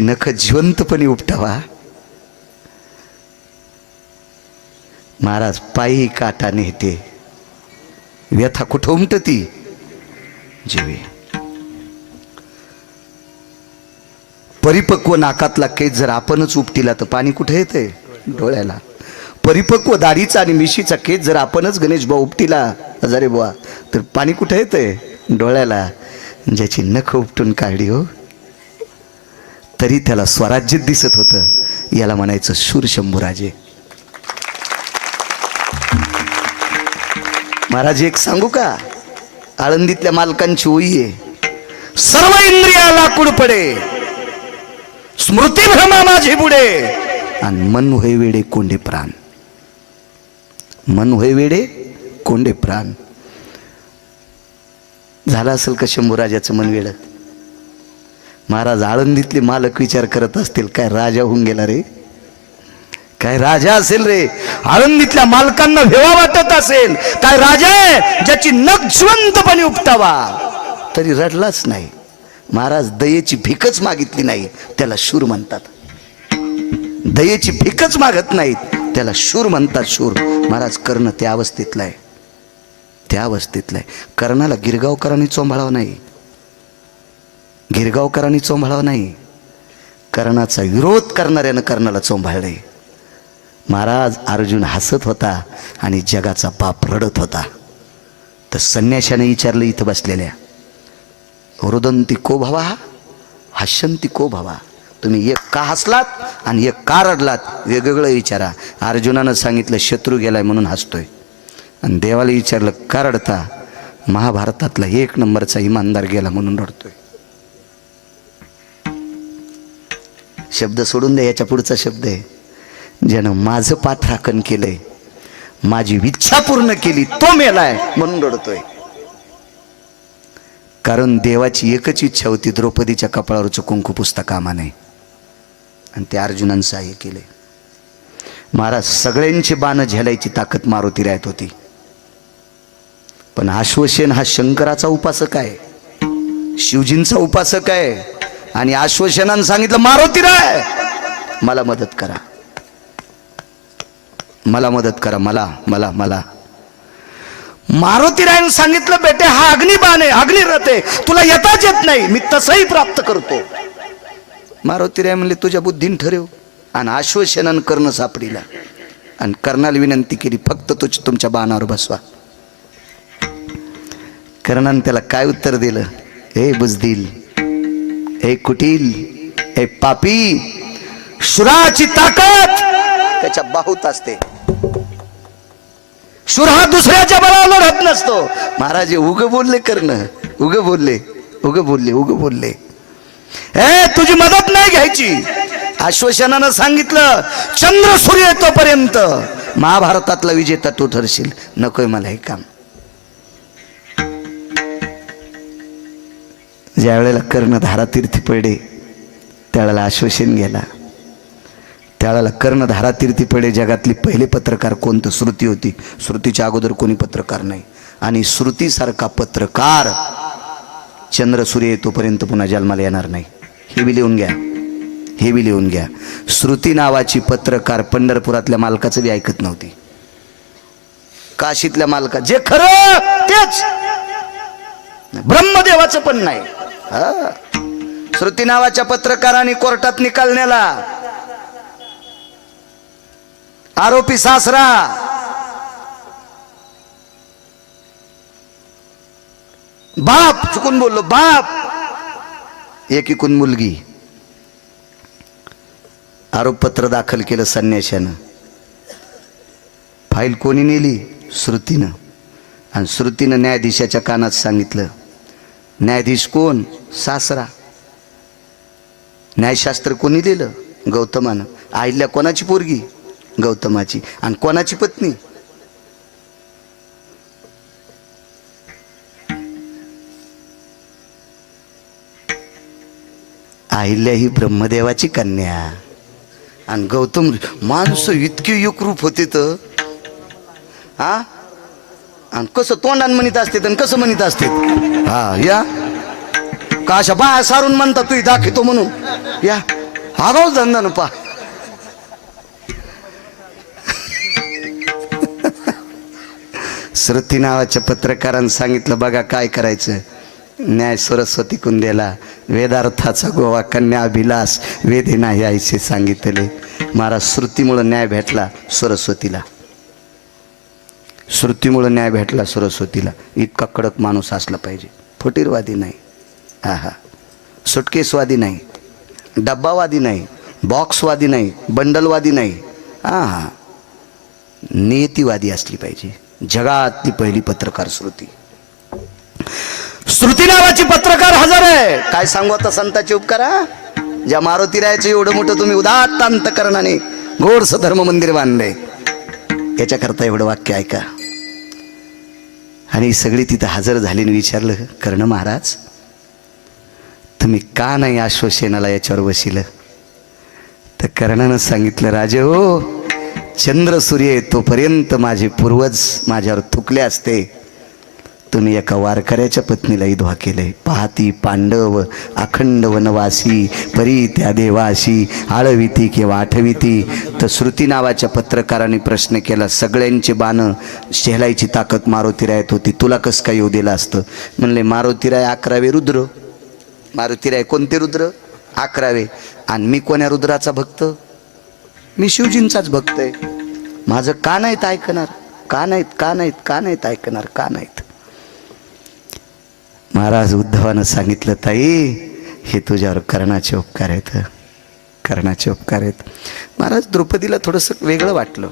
नख जिवंतपणे उपटावा, महाराज पायी काटा नेते. व्यथा कुठं उमटती? जीवे. परिपक्व नाकातला केस जर आपणच उपटिला तर पाणी कुठे येते? डोळ्याला. परिपक्व दाढीचा आणि मिशीचा केस जर आपणच गणेश भाऊ उपटिला, हजारे बुवा, तर पाणी कुठे येते? डोळ्याला. ज्याची नख उपटून काढली हो, तरी त्याला स्वराज्य दिसत होतं, याला म्हणायचं शूर शंभूराजे. महाराज एक सांगू का? आळंदीतल्या मालकांची ओळी आहे. सर्व इंद्रिया लाकूड पडे, स्मृती भ्रमा माझी बुडे, आणि मन होय वेडे कोंडे प्राण. मन होय वेडे कोंडे प्राण. झालं असेल का शंभूराजाचं मन वेड? महाराज आळंदीतले मालक विचार करत असतील, काय राजा होऊन गेला रे, काय राजा असेल रे. आळंदीतल्या मालकांना भेवा वाटत असेल, काय राजा आहे ज्याची नख जिवंतपणे उपटावा, तरी रडलाच नाही. महाराज दयेची भीकच मागितली नाही, त्याला शूर म्हणतात. दयेची भीकच मागत नाहीत, त्याला शूर म्हणतात. शूर. महाराज कर्ण त्या अवस्थेतला आहे, त्या अवस्थेतला आहे. कर्णाला गिरगावकरांनी चोंभाळावं नाही, गिरगावकरांनी चोंभाळावं नाही, कर्णाचा विरोध करणाऱ्यानं कर्णाला चोंभाळले. महाराज अर्जुन हसत होता आणि जगाचा बाप रडत होता. तर संन्याशाने विचारलं इथं बसलेल्या, रुदंती को भवा हसंती को भवा. तुम्ही एक का हसलात आणि एक का रडलात, वेगवेगळं विचारा. अर्जुनानं सांगितलं शत्रू गेलाय म्हणून हसतोय, आणि देवाला विचारलं का रडता, महाभारतातला 1 नंबरचा इमानदार गेला म्हणून रडतोय. शब्द सोडून द्या, याच्या पुढचा शब्द आहे, ज्यानं माझं पाठराखण केलंय, माझी इच्छा पूर्ण केली, तो मेलाय म्हणून रडतोय. कारण देवाची एकच इच्छा होती, द्रौपदीच्या कपाळावरचं कुंकू पुसता कामा नये, आणि ते अर्जुनानं सहाय्य केले. महाराज सगळ्यांची बाण झेलायची ताकद मारुती राहत होती, पण अश्वसेन हा शंकराचा उपासक आहे, शिवजींचा उपासक आहे, आणि अश्वसेनानं सांगितलं मारुती राय मला मदत करा, मला मदत करा, मला मला मला. मारुतीरायन सांगितलं, बेटे हा अग्निबाण आहे, अग्निरथ आहे, तुला येताच येत नाही, मी तसंही प्राप्त करतो. मारुतीराय म्हणले, तुझ्या बुद्धीन ठरव. आणि आश्वशनन कर्ण सापडीला आणि कर्णाला विनंती केली, फक्त तुमच्या बाणावर बसवा. कर्णाने त्याला काय उत्तर दिलं? हे बुजदिल, हे कुटील, हे पापी, शुराची ताकद त्याच्या बाहूत असते. शूर हा दुसऱ्याच्या बळावर राहत नसतो. महाराज उग बोलले, कर्ण उग बोलले, उग बोलले, उग बोलले. हे तुझी मदत नाही घ्यायची. आश्वासनानं सांगितलं, चंद्र सूर्य येतोपर्यंत महाभारतातला विजेता तू ठरशील, नकोय मला हे काम. ज्या वेळेला कर्ण धारातीर्थी पडे त्यावेळेला आश्वासन गेला. त्यावेळेला कर्ण धारातीर्थी पडे. जगातली पहिले पत्रकार कोण? तर श्रुती होती. श्रुतीच्या अगोदर कोणी पत्रकार नाही. आणि श्रुतीसारखा पत्रकार चंद्र सूर्य येतोपर्यंत पुन्हा जन्माला येणार नाही. हे बी लिहून घ्या, हे बी लिहून घ्या. श्रुती नावाची पत्रकार पंढरपुरातल्या मालकाचं बी ऐकत नव्हती. काशीतल्या मालका जे खरं तेच, ब्रह्मदेवाचं पण नाही. श्रुती नावाच्या पत्रकाराने कोर्टात निकाल नेला. आरोपी सासरा, बाप, चुकून बोललो बाप, एकीकून मुलगी. आरोपपत्र दाखल केलं संन्याशानं. फाईल कोणी नेली? श्रुतीनं. आणि श्रुतीनं न्यायाधीशाच्या कानात सांगितलं. न्यायाधीश कोण? सासरा. न्यायशास्त्र कोणी लिहिलं? गौतमानं. आईल्या कोणाची पोरगी? गौतमाची. आणि कोणाची पत्नी? अहिल्या ही ब्रह्मदेवाची कन्या. आणि गौतम. माणसं इतके एकरूप होते तर हा. आणि कसं तोंडान म्हणत असते आणि कसं म्हणत असते. हा या का अशा बाया सारून म्हणतात तू दाखवतो म्हणून. या आगाऊ धंदा न पा. श्रुती नावाच्या पत्रकारांनी सांगितलं, बघा काय करायचं. न्याय सरस्वती कुंदेला, वेदार्थाचा गोवा कन्या अभिलाष, वेदे नाही आईचे सांगितले. महाराज श्रुतीमुळं न्याय भेटला सरस्वतीला. श्रुतीमुळं न्याय भेटला सरस्वतीला. इतका कडक माणूस असला पाहिजे. फुटीरवादी नाही, हा हा, सुटकेसवादी नाही, डब्बावादी नाही, बॉक्सवादी नाही, बंडलवादी नाही, हा हा, नियतीवादी असली पाहिजे. जगातली पहिली पत्रकार श्रुती. श्रुती नावाची पत्रकार हजर आहे. काय सांगू आता संतांचे उपकारा. ज्या मारुतीरायाचं एवढं मोठं तुम्ही उदात्त अंतकरणाने गोडस धर्म मंदिर बांधले, याच्याकरता एवढं वाक्य ऐका. आणि सगळी तिथं हजर झालीने विचारलं, कर्ण महाराज तुम्ही का नाही आश्वसेनाला याच्यावर बसिलं? तर कर्णानं सांगितलं, राजे हो, चंद्र सूर्य येतोपर्यंत माझे पूर्वज माझ्यावर थुकले असते. तुम्ही एका वारकऱ्याच्या पत्नीला विधवा केले. पाहती पांडव अखंड वनवासी, परी त्या देवाशी आळविती किंवा आठविती. तर श्रुती नावाच्या पत्रकाराने प्रश्न केला, सगळ्यांचे बाणं शेलायची ताकद मारुतीरायात होती, तुला कसं काय येऊ दिलं असतं? म्हणले, मारुतीराय 11वे रुद्र. मारुतीराय कोणते रुद्र? 11वे. आणि मी कोण्या रुद्राचा भक्त? मी शिवजींचाच भक्त आहे. माझं का नाहीत ऐकणार? का नाहीत, का नाहीत, का नाहीत ऐकणार, का नाहीत? महाराज उद्धवानं सांगितलं, ताई हे तुझ्यावर कर्णाचे उपकार आहेत, कर्णाचे उपकार आहेत. महाराज द्रौपदीला थोडंसं वेगळं वाटलं.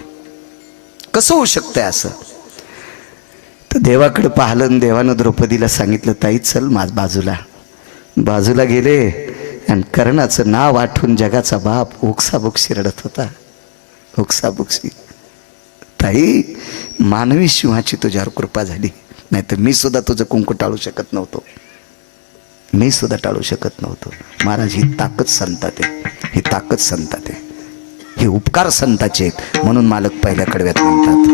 कसं होऊ शकतंय असं? तर देवाकडे पाहिलं आणि देवानं द्रौपदीला सांगितलं, ताई चल माझ बाजूला. बाजूला गेले आणि कर्णाचं नाव आठवून जगाचा बाप ओक्साबोक्शी रडत होता. ओक्साबोक्शी. ताई मानवी सिंहाची तुझ्यावर कृपा झाली, नाही तर मी सुद्धा तुझं कुंकू टाळू शकत नव्हतो. मी सुद्धा टाळू शकत नव्हतो. महाराज ही ताकद संतात आहे, ही ताकद संतात आहे, हे उपकार संताचे आहेत. म्हणून मालक पहिल्या कडव्यात म्हणतात,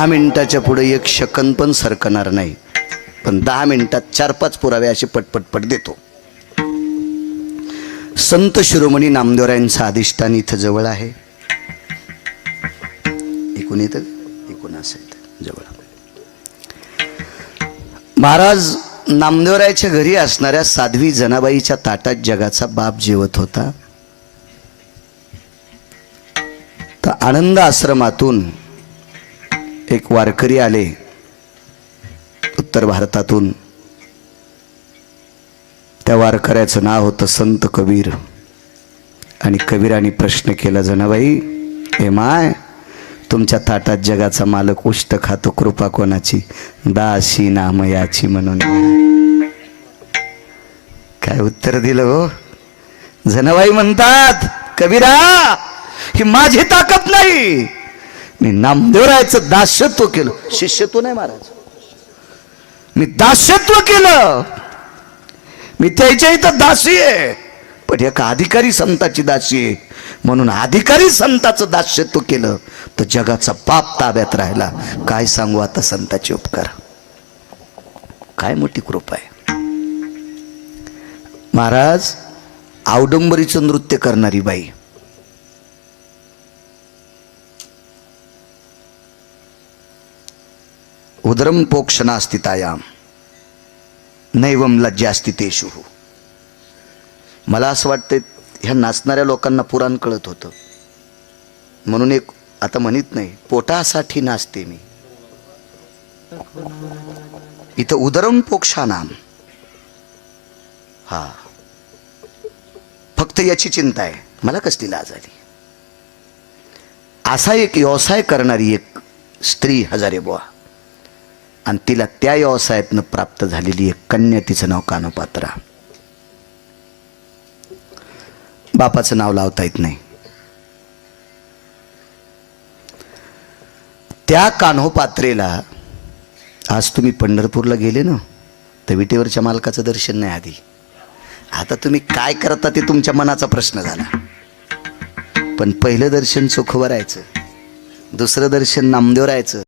10 मिनिटाच्या पुढे एक सेकंद पण सरकणार नाही, पण 10 मिनिटात 4-5 पुरावे असे पटपटपट देतो. संत शिरोमणी नामदेवरायांचं अधिष्ठान इथं जवळ आहे. एकूण येतं, एकूण असेल जवळ. महाराज नामदेवरायाच्या घरी असणाऱ्या साध्वी जनाबाईच्या ताटात जगाचा बाप जेवत होता. तर आनंद आश्रमातून एक वारकरी आले उत्तर भारतातून. त्या वारकऱ्याचं नाव होतं संत कबीर. आणि कबीराने प्रश्न केला, जनाबाई हे माय, तुमच्या ताटात जगाचा मालक उष्ट खातो, कृपा कोणाची? दासी नामयाची म्हणून. काय उत्तर दिलं हो? जनाबाई म्हणतात, कबीरा ही माझी ताकद नाही, मी नामदेवरायाचं दास्यत्व केलं. शिष्यत्व नाही महाराज, मी दास्यत्व केलं. मी त्याच्या इथं दासी आहे, पण एका अधिकारी संताची दासी आहे, म्हणून अधिकारी संताचं दास्यत्व केलं तर जगाचा पाप ताब्यात राहिला. काय सांगू आता संताचे उपकार, काय मोठी कृपा आहे. महाराज औदुंबरीचं नृत्य करणारी बाई, उदरम पोक्षणास्तितायाम नैवम लज्जास्ति तेषु. मला असं वाटतं ह्या नाचणाऱ्या लोकांना पुराण कळत होतं, म्हणून एक आता म्हणत नाही, पोटासाठी नाचते मी. इथं उदरम पोक्षानाम, हा फक्त याची चिंता आहे, मला कसली लाज आली. असा एक व्यवसाय करणारी एक स्त्री हजारे बुवा, आणि तिला त्या व्यवसायातनं प्राप्त झालेली एक कन्या, तिचं नाव कानोपात्रा. बापाचं नाव लावता येत नाही. त्या कान्होपात्रेला आज तुम्ही पंढरपूरला गेले ना, तर विटेवरच्या मालकाचं दर्शन नाही आधी. आता तुम्ही काय करता ते तुमच्या मनाचा प्रश्न झाला, पण पहिलं दर्शन चोखोबा राहायचं, दुसरं दर्शन नामदेव राहायचं.